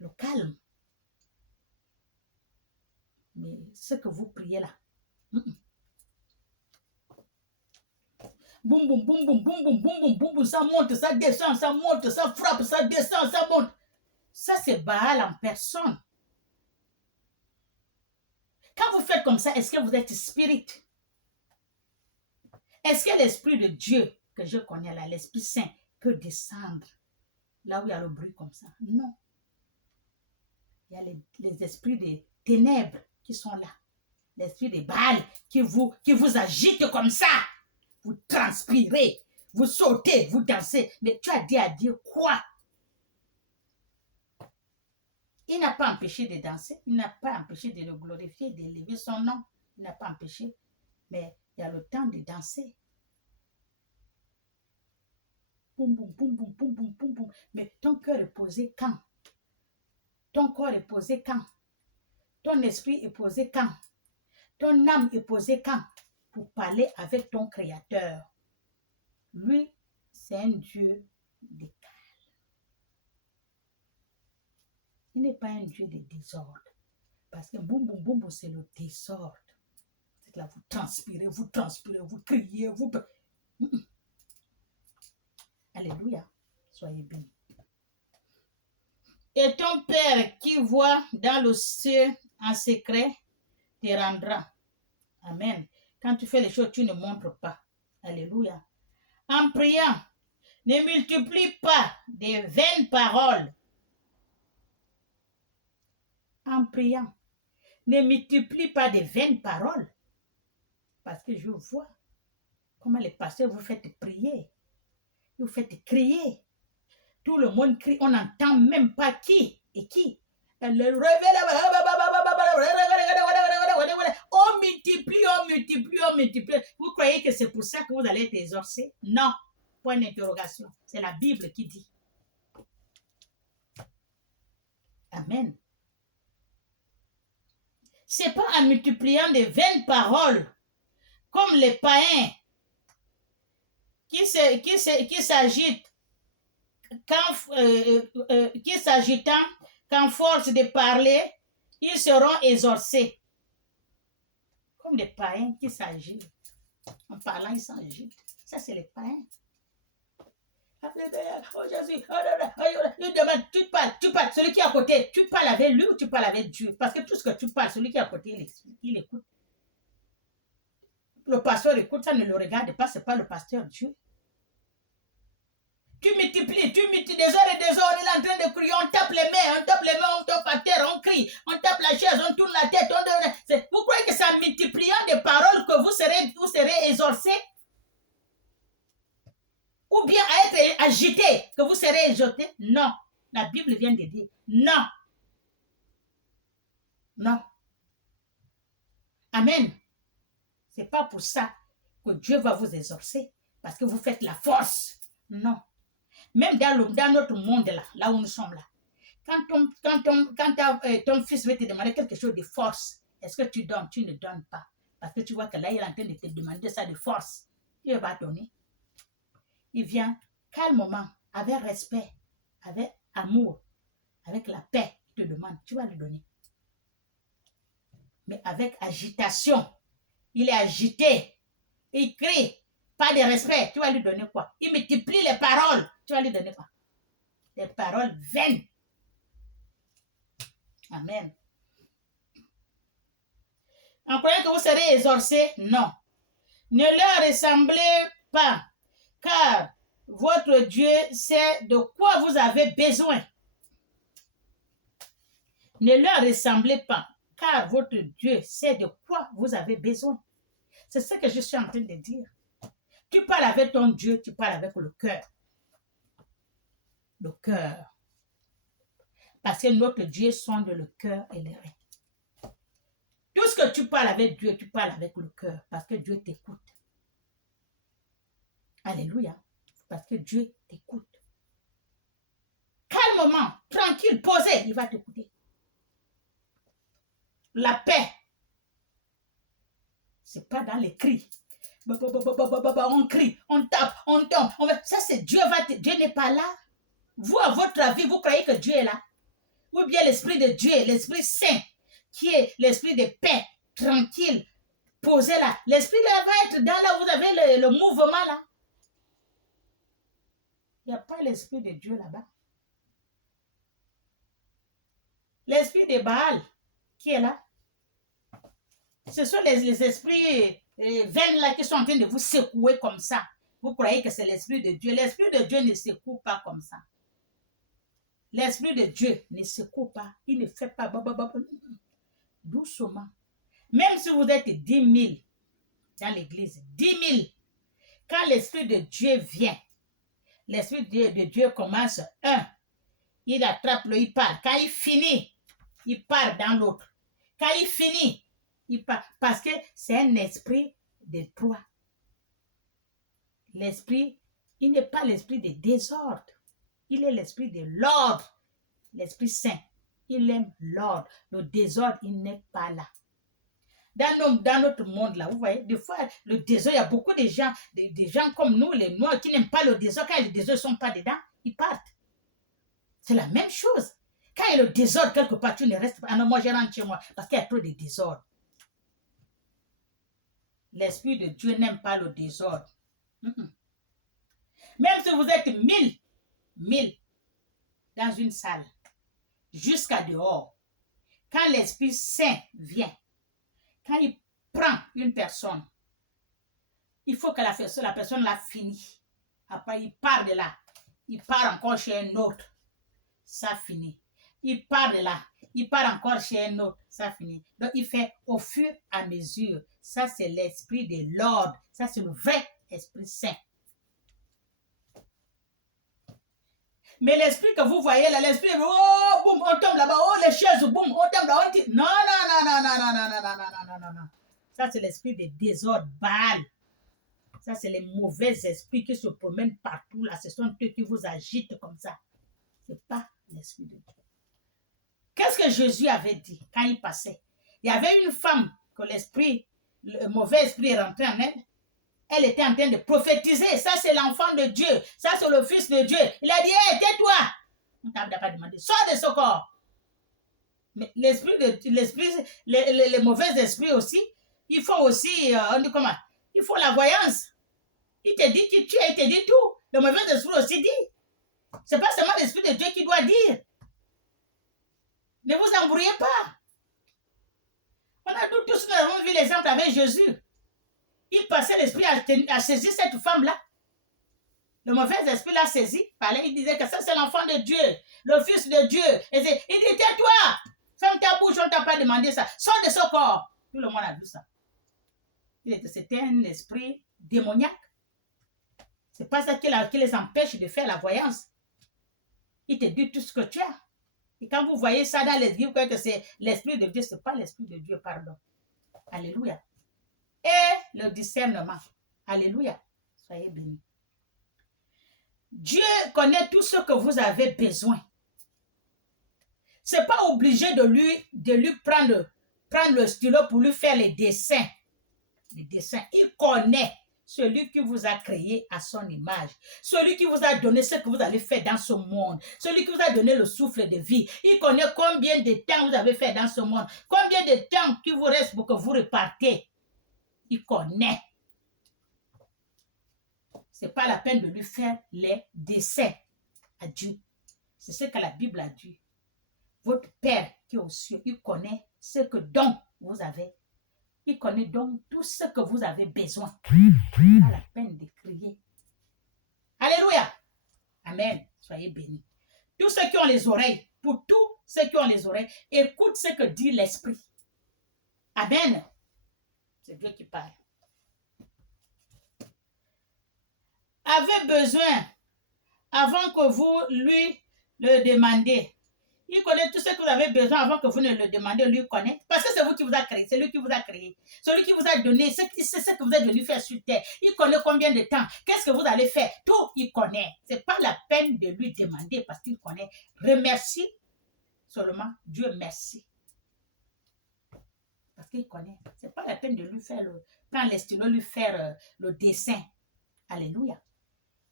Le calme. Mais ce que vous priez là, boum, boum, boum, boum, boum, boum, boum, boum, boum, boum, ça monte, ça descend, ça monte, ça frappe, ça descend, ça monte. Ça, c'est Baal en personne. Quand vous faites comme ça, est-ce que vous êtes spirit? Est-ce que l'Esprit de Dieu que je connais là, l'Esprit Saint, peut descendre là où il y a le bruit comme ça? Non. Il y a les esprits des ténèbres qui sont là. L'esprit de Baal qui vous agite comme ça. Vous transpirez, vous sautez, vous dansez. Mais tu as dit à Dieu quoi? Il n'a pas empêché de danser, il n'a pas empêché de le glorifier, d'élever son nom. Il n'a pas empêché. Mais il y a le temps de danser. Boum, boum, boum, boum, boum, boum, boum, boum. Mais ton cœur est posé quand? Ton corps est posé quand? Ton esprit est posé quand? Ton âme est posée quand? Pour parler avec ton Créateur. Lui, c'est un Dieu de calme. Il n'est pas un Dieu de désordre. Parce que boum, boum, boum, boum, c'est le désordre. C'est là, vous transpirez, vous criez, vous... Alléluia. Soyez bénis. Et ton Père qui voit dans le ciel en secret te rendra. Amen. Quand tu fais les choses, tu ne montres pas. Alléluia. En priant, ne multiplie pas des vaines paroles. En priant, ne multiplie pas des vaines paroles. Parce que je vois comment les pasteurs vous faites prier. Vous faites crier. Tout le monde crie. On n'entend même pas qui et qui. On multiplie, on multiplie, on multiplie. Vous croyez que c'est pour ça que vous allez être exorcés? Non. Point d'interrogation. C'est la Bible qui dit. Amen. C'est pas en multipliant des vaines paroles comme les païens qui s'agitent qui s'agitant qu'en force de parler, ils seront exorcés. Comme des païens qui s'agitent. En parlant, ils s'agitent. Ça, c'est les païens. Oh Jésus, tu parles. Celui qui est à côté, tu parles avec lui ou tu parles avec Dieu? Parce que tout ce que tu parles, celui qui est à côté, il écoute. Le pasteur écoute, ça ne le regarde pas, c'est pas le pasteur Dieu. Tu multiplies, des heures et des heures, on est en train de crier, on tape les mains, on tape à terre, on crie, on tape la chaise, on tourne la tête. Vous croyez que c'est en multipliant des paroles que vous serez exorcés? Ou bien à être agité, que vous serez exorcés? Non. La Bible vient de dire non. Non. Amen. C'est pas pour ça que Dieu va vous exorcer, parce que vous faites la force. Non. Même dans notre monde là où nous sommes là, quand ton fils veut te demander quelque chose de force, est-ce que tu donnes? Tu ne donnes pas. Parce que tu vois que là, il est en train de te demander ça de force. Il va donner. Il vient calmement, avec respect, avec amour, avec la paix. Il te demande, tu vas lui donner. Mais avec agitation, il est agité, il crie, pas de respect, tu vas lui donner quoi? Il multiplie les paroles, tu vas lui donner quoi? Des paroles vaines. Amen. En croyant que vous serez exorcés? Non. Ne leur ressemblez pas, car votre Dieu sait de quoi vous avez besoin. Ne leur ressemblez pas, car votre Dieu sait de quoi vous avez besoin. C'est ce que je suis en train de dire. Tu parles avec ton Dieu, tu parles avec le cœur. Le cœur. Parce que notre Dieu sonde le cœur et les reins. Tout ce que tu parles avec Dieu, tu parles avec le cœur. Parce que Dieu t'écoute. Alléluia. Parce que Dieu t'écoute. Calmement, tranquille, posé, il va t'écouter. La paix. C'est pas dans les cris. On crie, on tape, on tombe. Ça, c'est Dieu. Dieu n'est pas là. Vous, à votre avis, vous croyez que Dieu est là? Ou bien l'Esprit de Dieu, l'Esprit Saint, qui est l'Esprit de paix, tranquille, posé là. L'Esprit là va être dans là où vous avez le mouvement là. Il n'y a pas l'Esprit de Dieu là-bas. L'Esprit de Baal, qui est là? Ce sont les esprits vains là qui sont en train de vous secouer comme ça. Vous croyez que c'est l'Esprit de Dieu. L'Esprit de Dieu ne secoue pas comme ça. L'Esprit de Dieu ne secoue pas. Il ne fait pas doucement. Même si vous êtes 10 000 dans l'église, 10 000, quand l'Esprit de Dieu vient, l'Esprit de Dieu commence il attrape il part. Quand il finit, il part dans l'autre. Quand il finit, il part. Parce que c'est un esprit de trois. L'esprit, il n'est pas l'esprit de désordre. Il est l'esprit de l'ordre. L'Esprit Saint, il aime l'ordre. Le désordre, il n'est pas là. Dans notre monde là, vous voyez, des fois, le désordre, il y a beaucoup de gens, des gens comme nous, les Noirs, qui n'aiment pas le désordre. Quand les désordres ne sont pas dedans, ils partent. C'est la même chose. Quand il y a le désordre quelque part, tu ne restes pas. Ah non, moi, je rentre chez moi parce qu'il y a trop de désordre. L'Esprit de Dieu n'aime pas le désordre. Même si vous êtes 1000 dans une salle, jusqu'à dehors, quand l'Esprit Saint vient, quand il prend une personne, il faut que la personne l'a fini. Après, il part de là. Il part encore chez un autre. Ça finit. Il part de là. Il part encore chez un autre. Ça finit. Donc, il fait au fur et à mesure. Ça, c'est l'esprit de l'ordre. Ça, c'est le vrai Esprit Saint. Mais l'esprit que vous voyez là, l'esprit, oh, boum, on tombe là-bas, oh, les chaises, boum, on tombe là, on tire. Non, non, non, non, non, non, non, non, non, non, non, non, non. Ça, c'est l'esprit de désordre, Baal. Ça, c'est les mauvais esprits qui se promènent partout là. Ce sont eux qui vous agitent comme ça. Ce n'est pas l'esprit de Dieu. Qu'est-ce que Jésus avait dit quand il passait? Il y avait une femme que le mauvais esprit est rentré en elle. Elle était en train de prophétiser. Ça, c'est l'enfant de Dieu. Ça, c'est le fils de Dieu. Il a dit, hé, tais-toi. On ne t'a pas demandé. Sors de ce corps. Mais les mauvais esprits aussi, il faut aussi, on dit comment? Il faut la voyance. Il te dit qui tu es, il te dit tout. Le mauvais esprit aussi dit. Ce n'est pas seulement l'esprit de Dieu qui doit dire. Ne vous embrouillez pas. On a tous, nous avons vu l'exemple avec Jésus. Il passait l'esprit à saisir cette femme-là. Le mauvais esprit l'a saisi. Il disait que ça, c'est l'enfant de Dieu, le fils de Dieu. Il dit, tais-toi, ferme ta bouche, on ne t'a pas demandé ça. Sors de ce corps. Tout le monde a vu ça. C'était un esprit démoniaque. Ce n'est pas ça qui les empêche de faire la voyance. Il te dit tout ce que tu as. Et quand vous voyez ça dans les livres, que c'est l'esprit de Dieu, ce n'est pas l'esprit de Dieu, pardon. Alléluia. Et le discernement. Alléluia. Soyez bénis. Dieu connaît tout ce que vous avez besoin. Ce n'est pas obligé de lui prendre le stylo pour lui faire les dessins. Les dessins. Il connaît celui qui vous a créé à son image. Celui qui vous a donné ce que vous allez faire dans ce monde. Celui qui vous a donné le souffle de vie. Il connaît combien de temps vous avez fait dans ce monde. Combien de temps qu'il vous reste pour que vous repartez. Il connaît. Ce n'est pas la peine de lui faire les dessins à Dieu. C'est ce que la Bible a dit. Votre Père qui est aux cieux, il connaît ce que dont vous avez. Il connaît donc tout ce que vous avez besoin. Pas la peine de crier. Alléluia. Amen. Soyez bénis. Tous ceux qui ont les oreilles, pour tous ceux qui ont les oreilles, écoutent ce que dit l'Esprit. Amen. C'est Dieu qui parle. Avez besoin, avant que vous lui le demandiez. Il connaît tout ce que vous avez besoin avant que vous ne le demandiez, lui connaît. Parce que c'est vous qui vous a créé, c'est lui qui vous a créé. Celui qui vous a donné, c'est ce que vous êtes venu faire sur terre. Il connaît combien de temps, qu'est-ce que vous allez faire. Tout, il connaît. Ce n'est pas la peine de lui demander parce qu'il connaît. Remercie seulement, Dieu merci. Parce qu'il connaît. Ce n'est pas la peine de lui faire prendre les stylos, lui faire le dessin. Alléluia.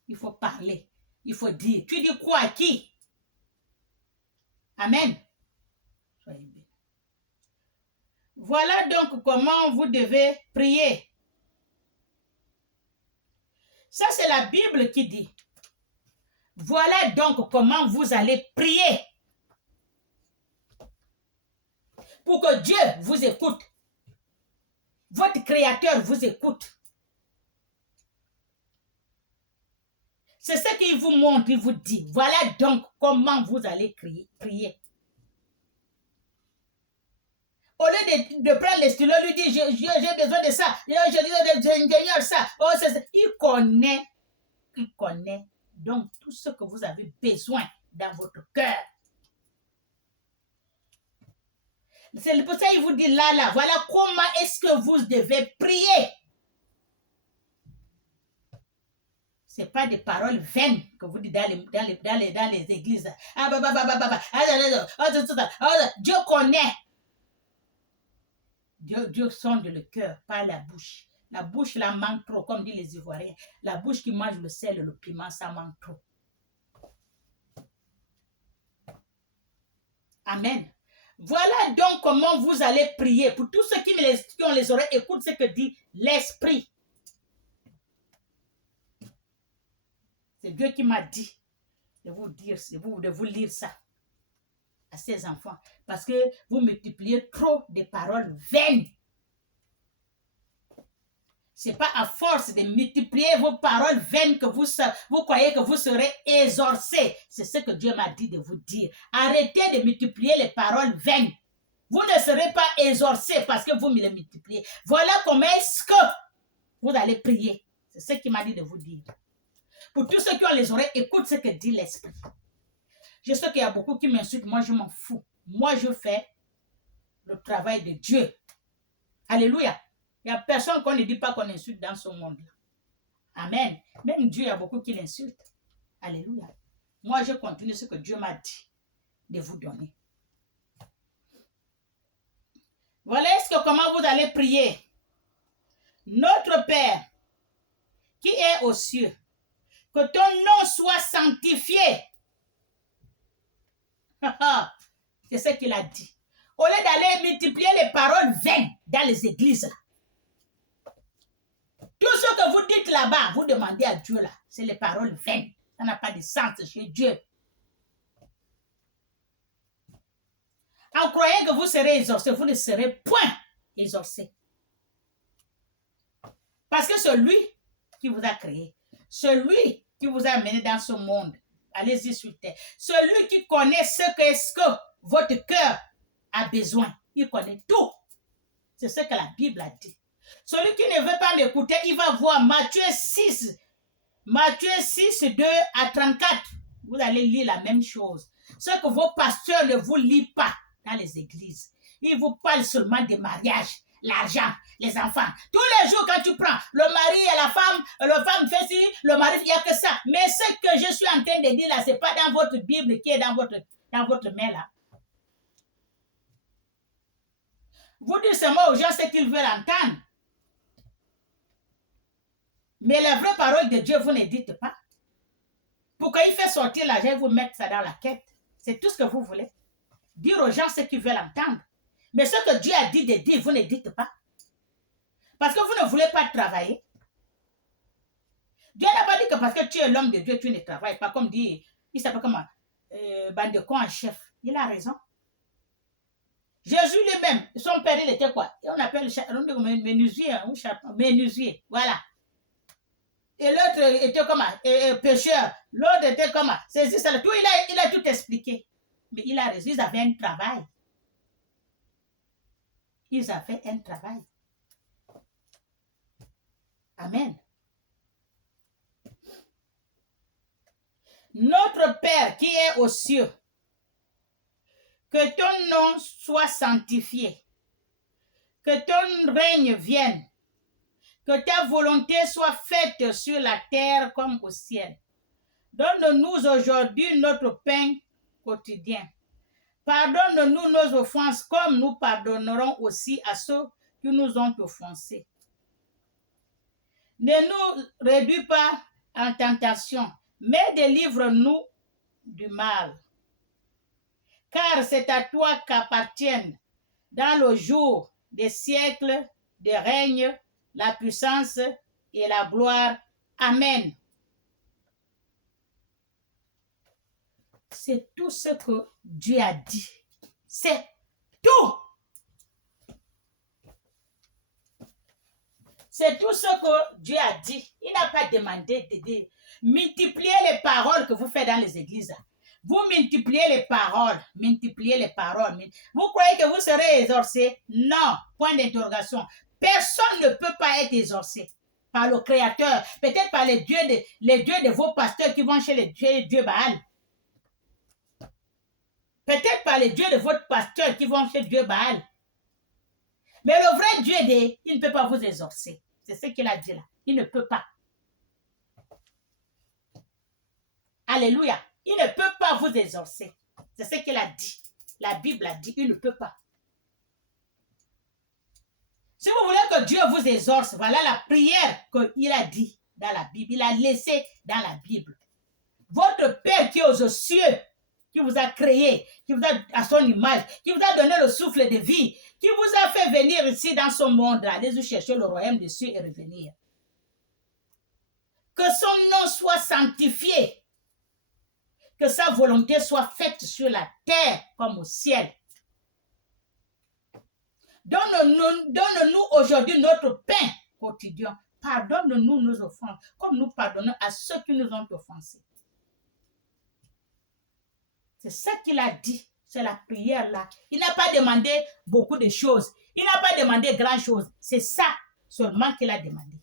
Il faut parler. Il faut dire. Tu dis quoi à qui? Amen. Soyez bénis. Voilà donc comment vous devez prier. Ça, c'est la Bible qui dit. Voilà donc comment vous allez prier. Pour que Dieu vous écoute. Votre Créateur vous écoute. C'est ce qu'il vous montre, il vous dit. Voilà donc comment vous allez prier. Au lieu de prendre les stylos, lui dire, j'ai besoin de ça, j'ai besoin d'ingénieur ça. Oh, il connaît donc tout ce que vous avez besoin dans votre cœur. C'est pour ça qu'il vous dit là, voilà comment est-ce que vous devez prier. Ce n'est pas des paroles vaines que vous dites dans les églises. Dieu connaît. Dieu sonde le cœur, pas la bouche. La bouche, là, manque trop, comme disent les Ivoiriens. La bouche qui mange le sel et le piment, ça manque trop. Amen. Voilà donc comment vous allez prier. Pour tous ceux qui ont les oreilles, écoute ce que dit l'Esprit. C'est Dieu qui m'a dit de vous dire, de vous lire ça à ses enfants. Parce que vous multipliez trop de paroles vaines. Ce n'est pas à force de multiplier vos paroles vaines que vous croyez que vous serez exaucés. C'est ce que Dieu m'a dit de vous dire. Arrêtez de multiplier les paroles vaines. Vous ne serez pas exaucés parce que vous me les multipliez. Voilà comment est-ce que vous allez prier. C'est ce qu'il m'a dit de vous dire. Pour tous ceux qui ont les oreilles, écoute ce que dit l'Esprit. Je sais qu'il y a beaucoup qui m'insultent. Moi, je m'en fous. Moi, je fais le travail de Dieu. Alléluia. Il n'y a personne qu'on ne dit pas qu'on insulte dans ce monde-là. Amen. Même Dieu, il y a beaucoup qui l'insultent. Alléluia. Moi, je continue ce que Dieu m'a dit de vous donner. Voilà comment vous allez prier. Notre Père, qui est aux cieux, que ton nom soit sanctifié. C'est ce qu'il a dit. Au lieu d'aller multiplier les paroles vaines dans les églises, tout ce que vous dites là-bas, vous demandez à Dieu là, c'est les paroles vaines. Ça n'a pas de sens chez Dieu. En croyant que vous serez exaucés, vous ne serez point exaucés. Parce que celui qui vous a créé, celui qui vous a amené dans ce monde, allez-y sur terre, celui qui connaît ce que votre cœur a besoin, il connaît tout. C'est ce que la Bible a dit. Celui qui ne veut pas m'écouter, il va voir Matthieu 6, 2 à 34. Vous allez lire la même chose. Ce que vos pasteurs ne vous lisent pas dans les églises. Ils vous parlent seulement des mariages, l'argent, les enfants. Tous les jours quand tu prends, le mari et la femme fait ci, le mari, il n'y a que ça. Mais ce que je suis en train de dire là, ce n'est pas dans votre Bible qui est dans votre main là. Vous dites seulement aux gens ce qu'ils veulent entendre. Mais la vraie parole de Dieu, vous ne dites pas. Pourquoi il fait sortir l'argent et vous mettre ça dans la quête? C'est tout ce que vous voulez. Dire aux gens ce qu'ils veulent entendre. Mais ce que Dieu a dit de dire, vous ne dites pas. Parce que vous ne voulez pas travailler. Dieu n'a pas dit que parce que tu es l'homme de Dieu, tu ne travailles pas. Comme dit, il s'appelle comment? Bandecon en chef. Il a raison. Jésus lui-même, son père, il était quoi? On appelle menuisier. Voilà. Et l'autre était comment? Pêcheur. L'autre était comment? C'est ça. Tout, il a tout expliqué. Mais il a raison. Ils avaient un travail. Ils avaient un travail. Amen. Notre Père qui est aux cieux, que ton nom soit sanctifié, que ton règne vienne, que ta volonté soit faite sur la terre comme au ciel. Donne-nous aujourd'hui notre pain quotidien. Pardonne-nous nos offenses comme nous pardonnerons aussi à ceux qui nous ont offensés. Ne nous réduis pas en tentation, mais délivre-nous du mal. Car c'est à toi qu'appartiennent dans le jour des siècles de règne la puissance et la gloire. Amen. C'est tout ce que Dieu a dit. C'est tout. C'est tout ce que Dieu a dit. Il n'a pas demandé de dire. Multipliez les paroles que vous faites dans les églises. Vous multipliez les paroles. Multipliez les paroles. Vous croyez que vous serez exaucés? Non. Point d'interrogation. Personne ne peut pas être exaucé par le Créateur. Peut-être par les dieux de vos pasteurs qui vont chez les dieux Baal. Peut-être par les dieux de votre pasteur qui vont chez Dieu Baal. Mais le vrai Dieu, il ne peut pas vous exaucer. C'est ce qu'il a dit là. Il ne peut pas. Alléluia. Il ne peut pas vous exaucer. C'est ce qu'il a dit. La Bible a dit, il ne peut pas. Si vous voulez que Dieu vous exauce, voilà la prière qu'il a dit dans la Bible. Il a laissé dans la Bible. Votre Père qui est aux cieux, qui vous a créé, qui vous a à son image, qui vous a donné le souffle de vie, qui vous a fait venir ici dans ce monde, allez-y chercher le royaume des cieux et revenir. Que son nom soit sanctifié, que sa volonté soit faite sur la terre comme au ciel. Donne-nous aujourd'hui notre pain quotidien. pardonne-nous nos offenses, comme nous pardonnons à ceux qui nous ont offensés. C'est ça qu'il a dit, c'est la prière là. Il n'a pas demandé beaucoup de choses. Il n'a pas demandé grand chose. C'est ça seulement qu'il a demandé.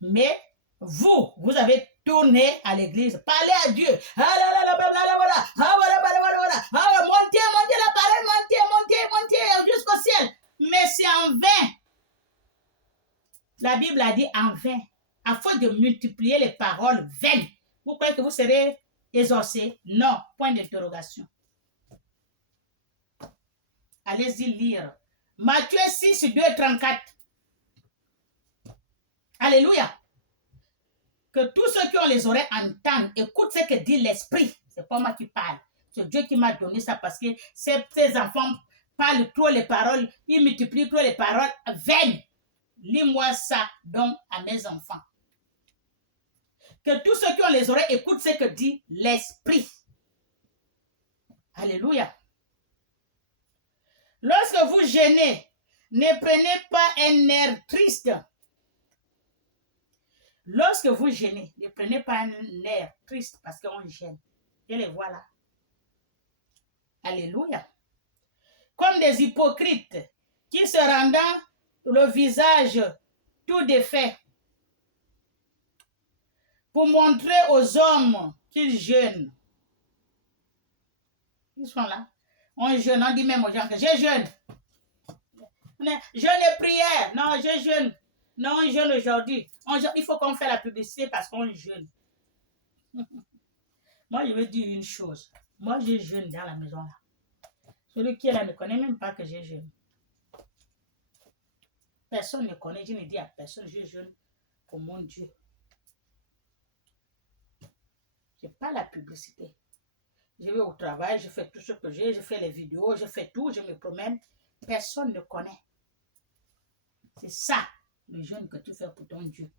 Mais vous avez tourné à l'église, parlez à Dieu. Montez la parole, montez jusqu'au ciel. Mais c'est en vain. La Bible a dit en vain, afin de multiplier les paroles vaines. Vous croyez que vous serez exaucés? Non, point d'interrogation. Allez-y lire. Matthieu 6, 2, 34. Alléluia. Que tous ceux qui ont les oreilles entendent, écoutent ce que dit l'Esprit. C'est pas moi qui parle. C'est Dieu qui m'a donné ça parce que ces enfants parlent trop les paroles, ils multiplient trop les paroles vaines. Lis-moi ça donc à mes enfants. Que tous ceux qui ont les oreilles écoutent ce que dit l'Esprit. Alléluia. Lorsque vous jeûnez, ne prenez pas un air triste. Lorsque vous jeûnez, ne prenez pas un air triste parce qu'on gêne. Je les vois là. Alléluia. Comme des hypocrites qui se rendant le visage tout défait pour montrer aux hommes qu'ils jeûnent. Ils sont là. On jeûne, on dit même aux gens que je jeûne. Jeûne et prière. Non, je jeûne. Non, on jeûne aujourd'hui. Il faut qu'on fasse la publicité parce qu'on jeûne. Moi, je veux dire une chose. Moi, je jeûne dans la maison là. Celui qui est là ne connaît même pas que je jeûne. Personne ne connaît. Je ne dis à personne, je jeûne pour mon Dieu. Je n'ai pas la publicité. Je vais au travail, je fais tout ce que j'ai, je fais les vidéos, je fais tout, je me promène. Personne ne connaît. C'est ça, le jeûne que tu fais pour ton Dieu.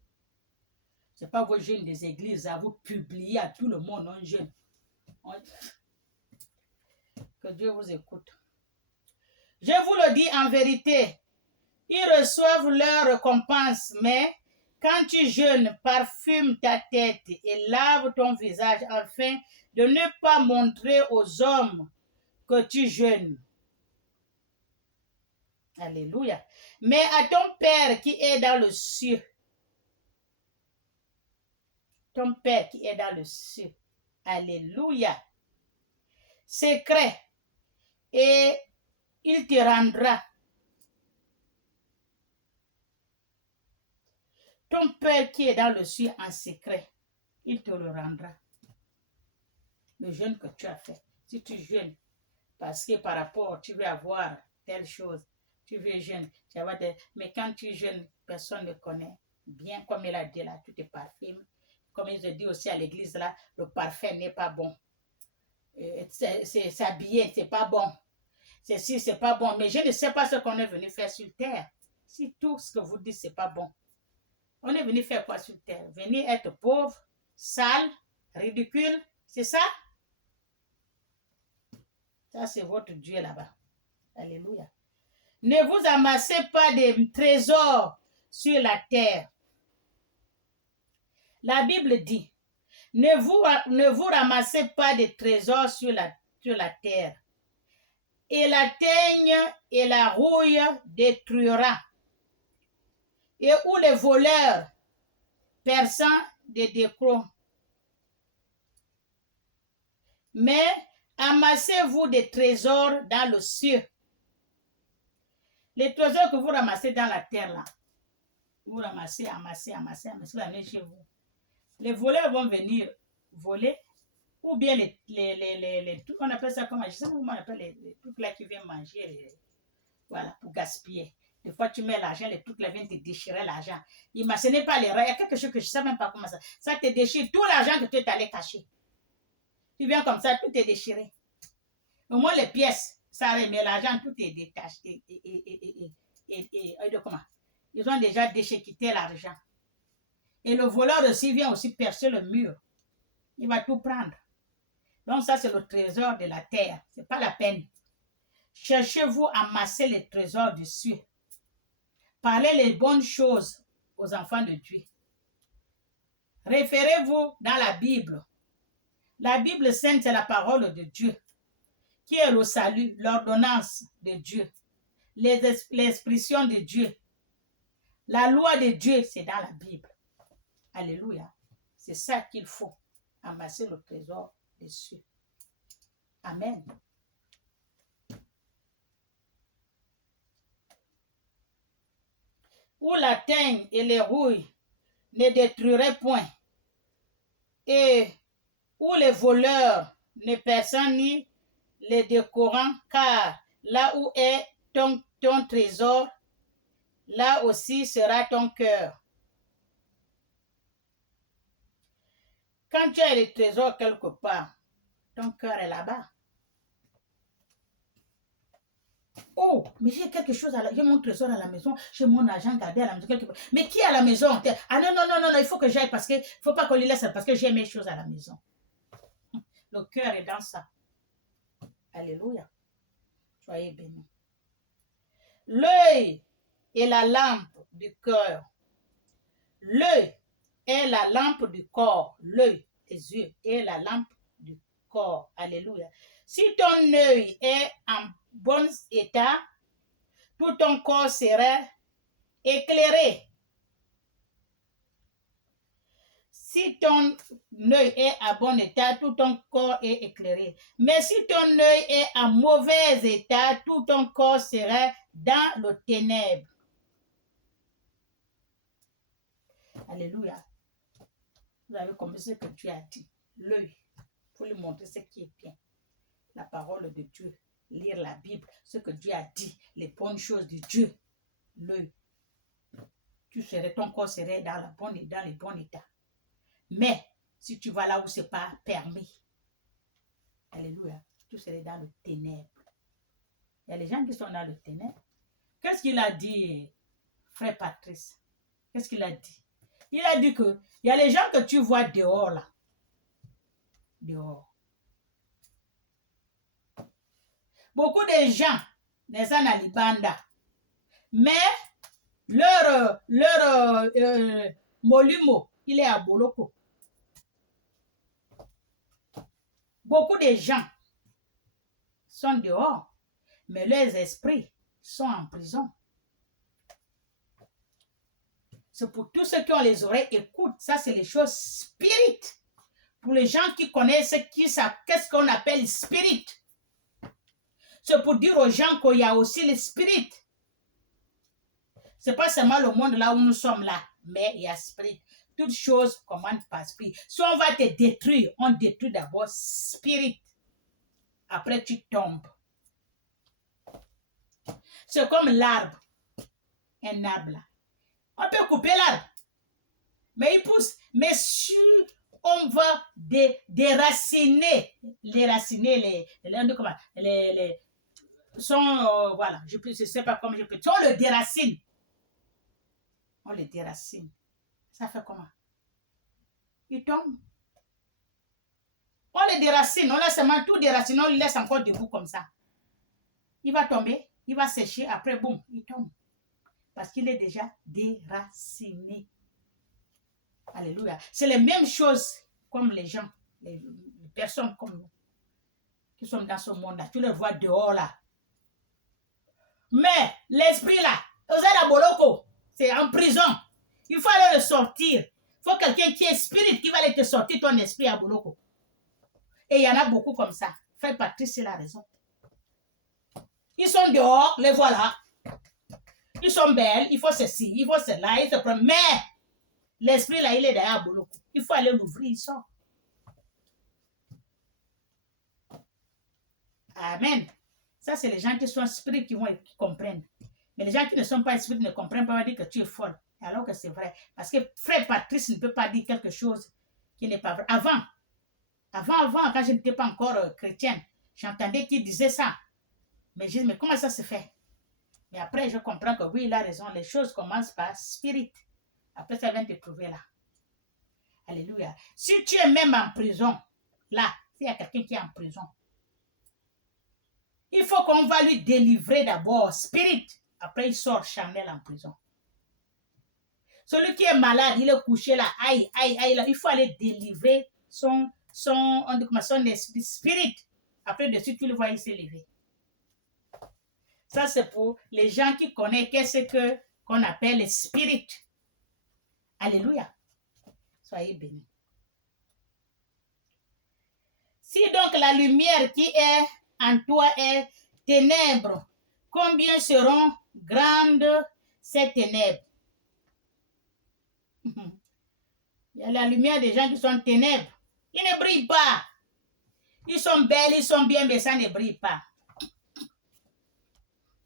Ce n'est pas vos jeûnes des églises à vous publier à tout le monde en jeûne. Que Dieu vous écoute. Je vous le dis en vérité, ils reçoivent leur récompense, mais quand tu jeûnes, parfume ta tête et lave ton visage afin de ne pas montrer aux hommes que tu jeûnes. Alléluia. Mais à ton Père qui est dans le ciel. Ton Père qui est dans le ciel. Alléluia. Secret. Et il te rendra. Ton Père qui est dans le ciel en secret, il te le rendra. Le jeûne que tu as fait. Si tu jeûnes, parce que par rapport, tu veux avoir telle chose, tu veux jeûner, mais quand tu jeûnes, personne ne connaît. Bien comme il a dit là, tu te parfumes. Comme il se dit aussi à l'église là, le parfum n'est pas bon. S'habiller, c'est pas bon. Ceci, c'est pas bon. Mais je ne sais pas ce qu'on est venu faire sur terre. Si tout ce que vous dites, c'est pas bon. On est venu faire quoi sur terre? Venir être pauvre, sale, ridicule, c'est ça? Ça, c'est votre Dieu là-bas. Alléluia. Ne vous amassez pas des trésors sur la terre. La Bible dit, ne vous ramassez pas des trésors sur la terre. Et la teigne et la rouille détruira. Et où les voleurs perçant des décros. Mais amassez-vous des trésors dans le ciel. Les trésors que vous ramassez dans la terre là, vous ramassez, vous l'amenez chez vous. Les voleurs vont venir voler, ou bien les trucs, on appelle ça comment, je sais pas comment on appelle les trucs là qui viennent manger, voilà, pour gaspiller. Des fois, tu mets l'argent, les trucs là viennent te déchirer l'argent. Ce n'est pas les rats, il y a quelque chose que je ne sais même pas comment ça. Ça te déchire tout l'argent que tu es allé cacher. Tu viens comme ça, tout est déchiré. Au moins les pièces, ça mais l'argent, tout est détaché. Comment? Ils ont déjà déchiqueté l'argent. Et le voleur aussi vient aussi percer le mur. Il va tout prendre. Donc ça, c'est le trésor de la terre. Ce n'est pas la peine. Cherchez-vous à amasser les trésors du ciel. Parlez les bonnes choses aux enfants de Dieu. Référez-vous dans la Bible. La Bible sainte, c'est la parole de Dieu, qui est le salut, l'ordonnance de Dieu, l'expression de Dieu. La loi de Dieu, c'est dans la Bible. Alléluia. C'est ça qu'il faut. Amasser le trésor des cieux. Amen. Où la teigne et les rouilles ne détruiraient point, et où les voleurs ne perçant ni les décorants, car là où est ton trésor, là aussi sera ton cœur. Quand tu as le trésor quelque part, ton cœur est là-bas. Oh, mais j'ai quelque chose, j'ai mon trésor à la maison, j'ai mon argent gardé à la maison quelque part. Mais qui est à la maison? Ah non, non, non, non, il faut que j'aille parce qu'il ne faut pas qu'on lui laisse parce que j'ai mes choses à la maison. Le cœur est dans ça. Alléluia. Soyez bénis. L'œil est la lampe du cœur. L'œil est la lampe du corps. L'œil, les yeux, est la lampe du corps. Alléluia. Si ton œil est en bon état, tout ton corps sera éclairé. Si ton œil est à bon état, tout ton corps est éclairé. Mais si ton œil est en mauvais état, tout ton corps sera dans le ténèbre. Alléluia. Vous avez compris ce que Dieu a dit. L'œil, il faut lui montrer ce qui est bien. La parole de Dieu, lire la Bible, ce que Dieu a dit, les bonnes choses de Dieu. L'œil. Ton corps serait dans le bon état. Mais si tu vas là où ce n'est pas permis, alléluia, tu serais dans le ténèbre. Il y a les gens qui sont dans le ténèbre. Qu'est-ce qu'il a dit, frère Patrice? Qu'est-ce qu'il a dit? Il a dit que il y a les gens que tu vois dehors là. Dehors. Beaucoup de gens, les gens à Libanda, mais leur molumo, il est à Boloko. Beaucoup de gens sont dehors, mais leurs esprits sont en prison. C'est pour tous ceux qui ont les oreilles, écoute, ça c'est les choses spirites. Pour les gens qui connaissent qu'est-ce qu'on appelle spirit. C'est pour dire aux gens qu'il y a aussi le spirit. C'est pas seulement le monde là où nous sommes là, mais il y a spirit. Toutes choses commandent par spirit. Si on va te détruire, on détruit d'abord spirit. Après tu tombes. C'est comme l'arbre. Un arbre là. On peut couper l'arbre. Mais il pousse. Mais si on va déraciner, voilà, je ne sais pas comment je peux. Si on le déracine. On le déracine. Ça fait comment? Il tombe. On le déracine, on laisse seulement tout déraciner, on le laisse encore debout comme ça. Il va tomber, il va sécher, après boum, il tombe. Parce qu'il est déjà déraciné. Alléluia. C'est les mêmes choses comme les gens, les personnes comme nous, qui sont dans ce monde-là. Tu les vois dehors là. Mais l'esprit là, c'est en prison. Il faut aller le sortir. Il faut quelqu'un qui est spirit qui va aller te sortir ton esprit à Boloko. Et il y en a beaucoup comme ça. Frère Patrice, c'est la raison. Ils sont dehors, les voilà. Ils sont belles, il faut ceci, il faut cela, il se prend. Mais l'esprit là, il est derrière à Boloko. Il faut aller l'ouvrir, il sort. Amen. Ça, c'est les gens qui sont spirits qui comprennent. Mais les gens qui ne sont pas spirits ne comprennent pas, dire que tu es folle. Alors que c'est vrai. Parce que frère Patrice ne peut pas dire quelque chose qui n'est pas vrai. Avant, quand je n'étais pas encore chrétienne, j'entendais qu'il disait ça. Mais je dis, mais comment ça se fait? Mais après, je comprends que oui, il a raison. Les choses commencent par spirit. Après, ça vient te trouver là. Alléluia. Si tu es même en prison, là, s'il y a quelqu'un qui est en prison, il faut qu'on va lui délivrer d'abord spirit. Après, il sort charnel en prison. Celui qui est malade, il est couché là, aïe, aïe, aïe, là. Il faut aller délivrer son esprit, spirit. Après, dessus, tu le vois, il s'est levé. Ça, c'est pour les gens qui connaissent qu'est-ce qu'on appelle le spirit. Alléluia. Soyez bénis. Si donc la lumière qui est en toi est ténèbres, combien seront grandes ces ténèbres? Il y a la lumière des gens qui sont ténèbres. Ils ne brillent pas. Ils sont belles, ils sont bien, mais ça ne brille pas.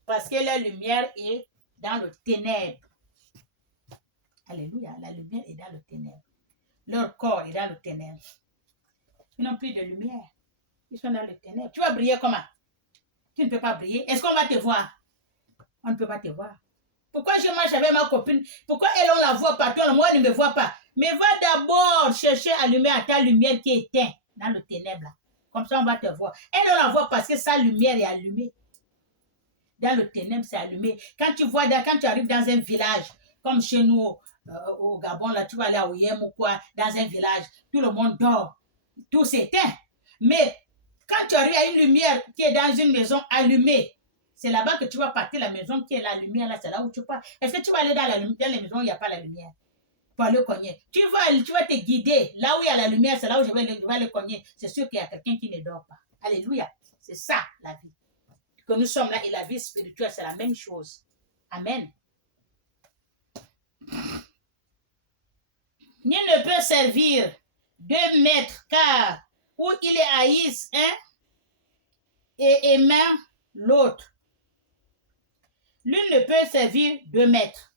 Parce que la lumière est dans le ténèbre. Alléluia, la lumière est dans le ténèbre. Leur corps est dans le ténèbre. Ils n'ont plus de lumière. Ils sont dans le ténèbre. Tu vas briller comment? Tu ne peux pas briller. Est-ce qu'on va te voir? On ne peut pas te voir. Pourquoi je marche avec ma copine? Pourquoi elle, on la voit partout, moi, elle ne me voit pas? Mais va d'abord chercher à allumer à ta lumière qui est éteinte dans le ténèbre. Là. Comme ça, on va te voir. Elle, on la voit parce que sa lumière est allumée. Dans le ténèbre, c'est allumé. Quand tu arrives dans un village, comme chez nous, au Gabon, là, tu vas aller à Oyem ou quoi, dans un village, tout le monde dort. Tout s'éteint. Mais quand tu arrives à une lumière qui est dans une maison allumée, c'est là-bas que tu vas partir la maison qui est la lumière, là, c'est là où tu pars. Est-ce que tu vas aller dans les maisons où il n'y a pas la lumière? Pour aller cogner. Tu vas te guider. Là où il y a la lumière, c'est là où je vais aller cogner. C'est sûr qu'il y a quelqu'un qui ne dort pas. Alléluia. C'est ça, la vie. Que nous sommes là et la vie spirituelle, c'est la même chose. Amen. Nul ne peut servir deux maîtres, car où il est haïs un et aimant l'autre. L'une ne peut servir deux maîtres.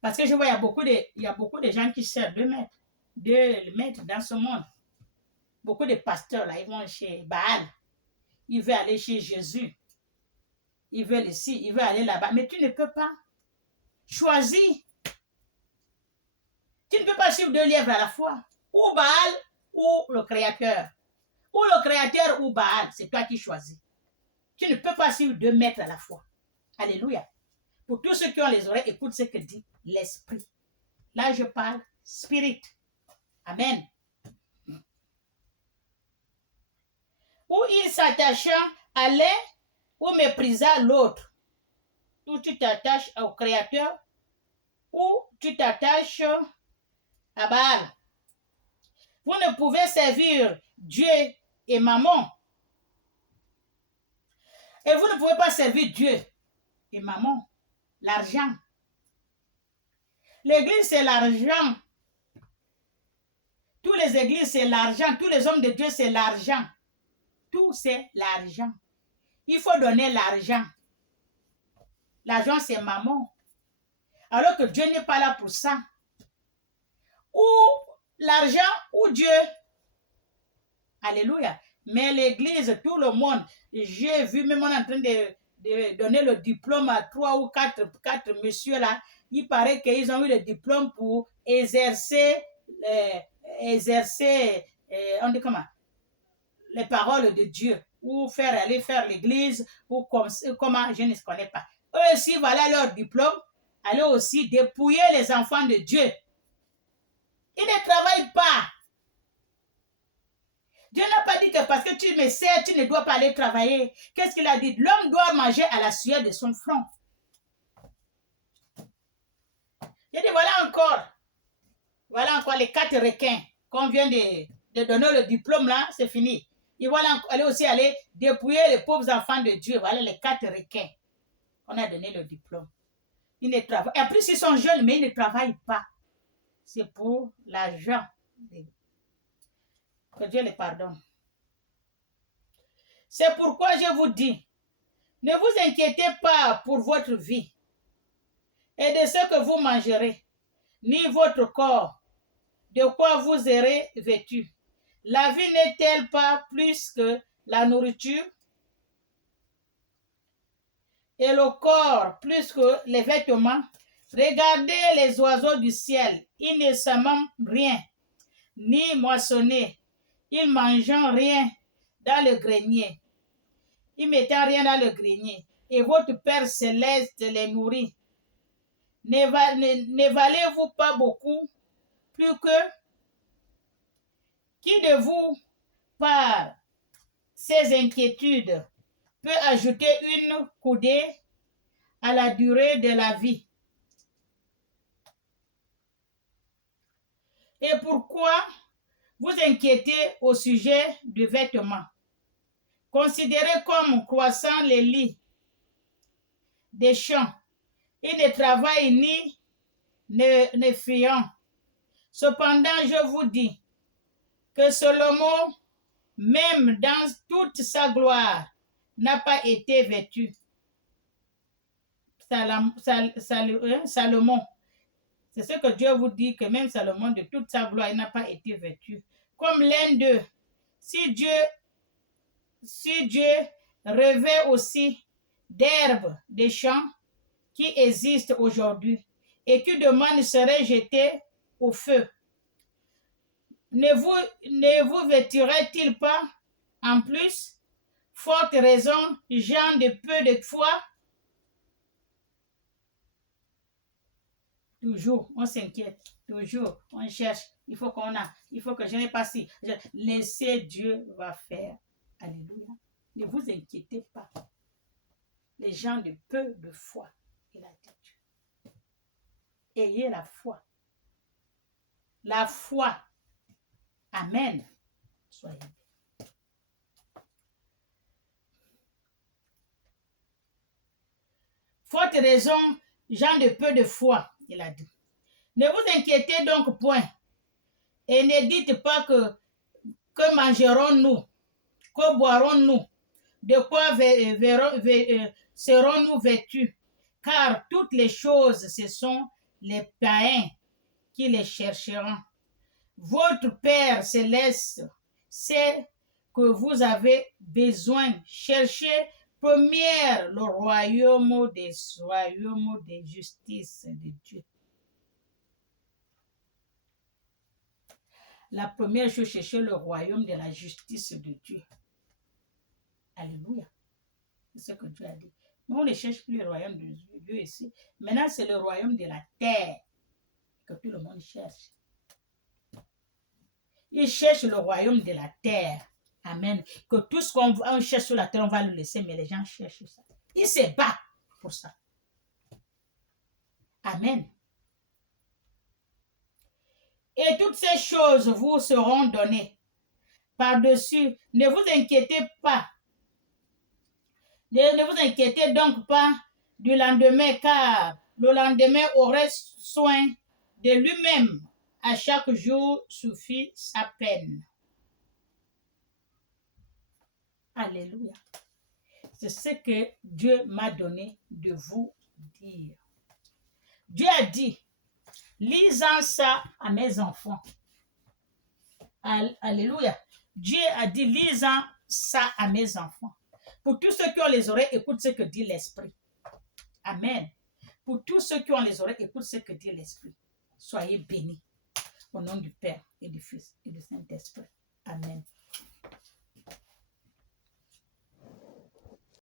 Parce que je vois, il y a beaucoup de gens qui servent deux maîtres dans ce monde. Beaucoup de pasteurs, là, ils vont chez Baal. Ils veulent aller chez Jésus. Ils veulent ici, ils veulent aller là-bas. Mais tu ne peux pas choisir. Tu ne peux pas suivre deux lièvres à la fois. Ou Baal, ou le Créateur. Ou le Créateur, ou Baal. C'est toi qui choisis. Tu ne peux pas suivre deux maîtres à la fois. Alléluia. Pour tous ceux qui ont les oreilles, écoute ce que dit l'Esprit. Là, je parle spirit. Amen. Ou il s'attacha à l'un, ou méprisa l'autre. Ou tu t'attaches au Créateur, ou tu t'attaches à Baal. Vous ne pouvez servir Dieu et Mammon. Et vous ne pouvez pas servir Dieu et Mammon. L'argent. L'église, c'est l'argent. Tous les églises, c'est l'argent. Tous les hommes de Dieu, c'est l'argent. Tout, c'est l'argent. Il faut donner l'argent. L'argent, c'est Mammon. Alors que Dieu n'est pas là pour ça. Ou l'argent ou Dieu. Alléluia. Mais l'église, tout le monde, j'ai vu même on est en train de donner le diplôme à 3 ou 4 messieurs là. Il paraît qu'ils ont eu le diplôme pour exercer, on dit comment? Les paroles de Dieu. Ou aller faire l'église, ou comment, je ne connais pas. Eux aussi, voilà leur diplôme. Allez aussi dépouiller les enfants de Dieu. Ils ne travaillent pas. Dieu n'a pas dit que parce que tu me sers, tu ne dois pas aller travailler. Qu'est-ce qu'il a dit? L'homme doit manger à la sueur de son front. Il dit, voilà encore les 4 requins qu'on vient de donner le diplôme là, c'est fini. Ils vont aller dépouiller les pauvres enfants de Dieu. Voilà les 4 requins. On a donné le diplôme. Ils ne travaillent. Et en plus, ils sont jeunes, mais ils ne travaillent pas. C'est pour l'argent. Que Dieu les pardonne. C'est pourquoi je vous dis, ne vous inquiétez pas pour votre vie et de ce que vous mangerez, ni votre corps, de quoi vous serez vêtus. La vie n'est-elle pas plus que la nourriture et le corps plus que les vêtements? Regardez les oiseaux du ciel, ils ne sèment rien, ni moissonnent, ils ne mangent rien dans le grenier. Ils ne mettent rien dans le grenier. Et votre Père céleste les nourrit. ne valez-vous pas beaucoup plus que qui de vous, par ses inquiétudes, peut ajouter une coudée à la durée de la vie? Et pourquoi vous inquiétez au sujet du vêtement? Considérez comme croissant les lits des champs. Ils ne travaillent ni ne fuyant. Cependant, je vous dis que Salomon, même dans toute sa gloire, n'a pas été vêtu. Salomon. C'est ce que Dieu vous dit, que même Salomon, de toute sa gloire, il n'a pas été vêtu. Comme l'un d'eux, si Dieu revêt aussi d'herbes des champs qui existent aujourd'hui et qui demain seraient jetées au feu, ne vous vêtirait-il pas en plus? Forte raison, gens de peu de foi. Toujours, on s'inquiète. Toujours, on cherche. Il faut que je n'ai pas si. Laissez Dieu va faire. Alléluia. Ne vous inquiétez pas. Les gens de peu de foi, il a dit Dieu. Ayez la foi. La foi. Amen. Soyez bien. Forte raison, gens de peu de foi, il a dit. Ne vous inquiétez donc point et ne dites pas que mangerons-nous, que boirons-nous, de quoi serons-nous vêtus, car toutes les choses, ce sont les païens qui les chercheront. Votre Père céleste sait que vous avez besoin. Cherchez première le royaume de justice de Dieu. La première chose, cherchez le royaume de la justice de Dieu. Alléluia. C'est ce que Dieu a dit. Mais on ne cherche plus le royaume de Dieu ici. Maintenant, c'est le royaume de la terre que tout le monde cherche. Il cherche le royaume de la terre. Amen. Que tout ce qu'on cherche sur la terre, on va le laisser, mais les gens cherchent ça. Il se bat pour ça. Amen. Et toutes ces choses vous seront données par-dessus. Ne vous inquiétez pas. Ne vous inquiétez donc pas du lendemain, car le lendemain aurait soin de lui-même. À chaque jour suffit sa peine. Alléluia. C'est ce que Dieu m'a donné de vous dire. Dieu a dit, lisant ça à mes enfants. Alléluia. Dieu a dit, lisant ça à mes enfants. Pour tous ceux qui ont les oreilles, écoute ce que dit l'Esprit. Amen. Pour tous ceux qui ont les oreilles, écoute ce que dit l'Esprit. Soyez bénis. Au nom du Père et du Fils et du Saint-Esprit. Amen.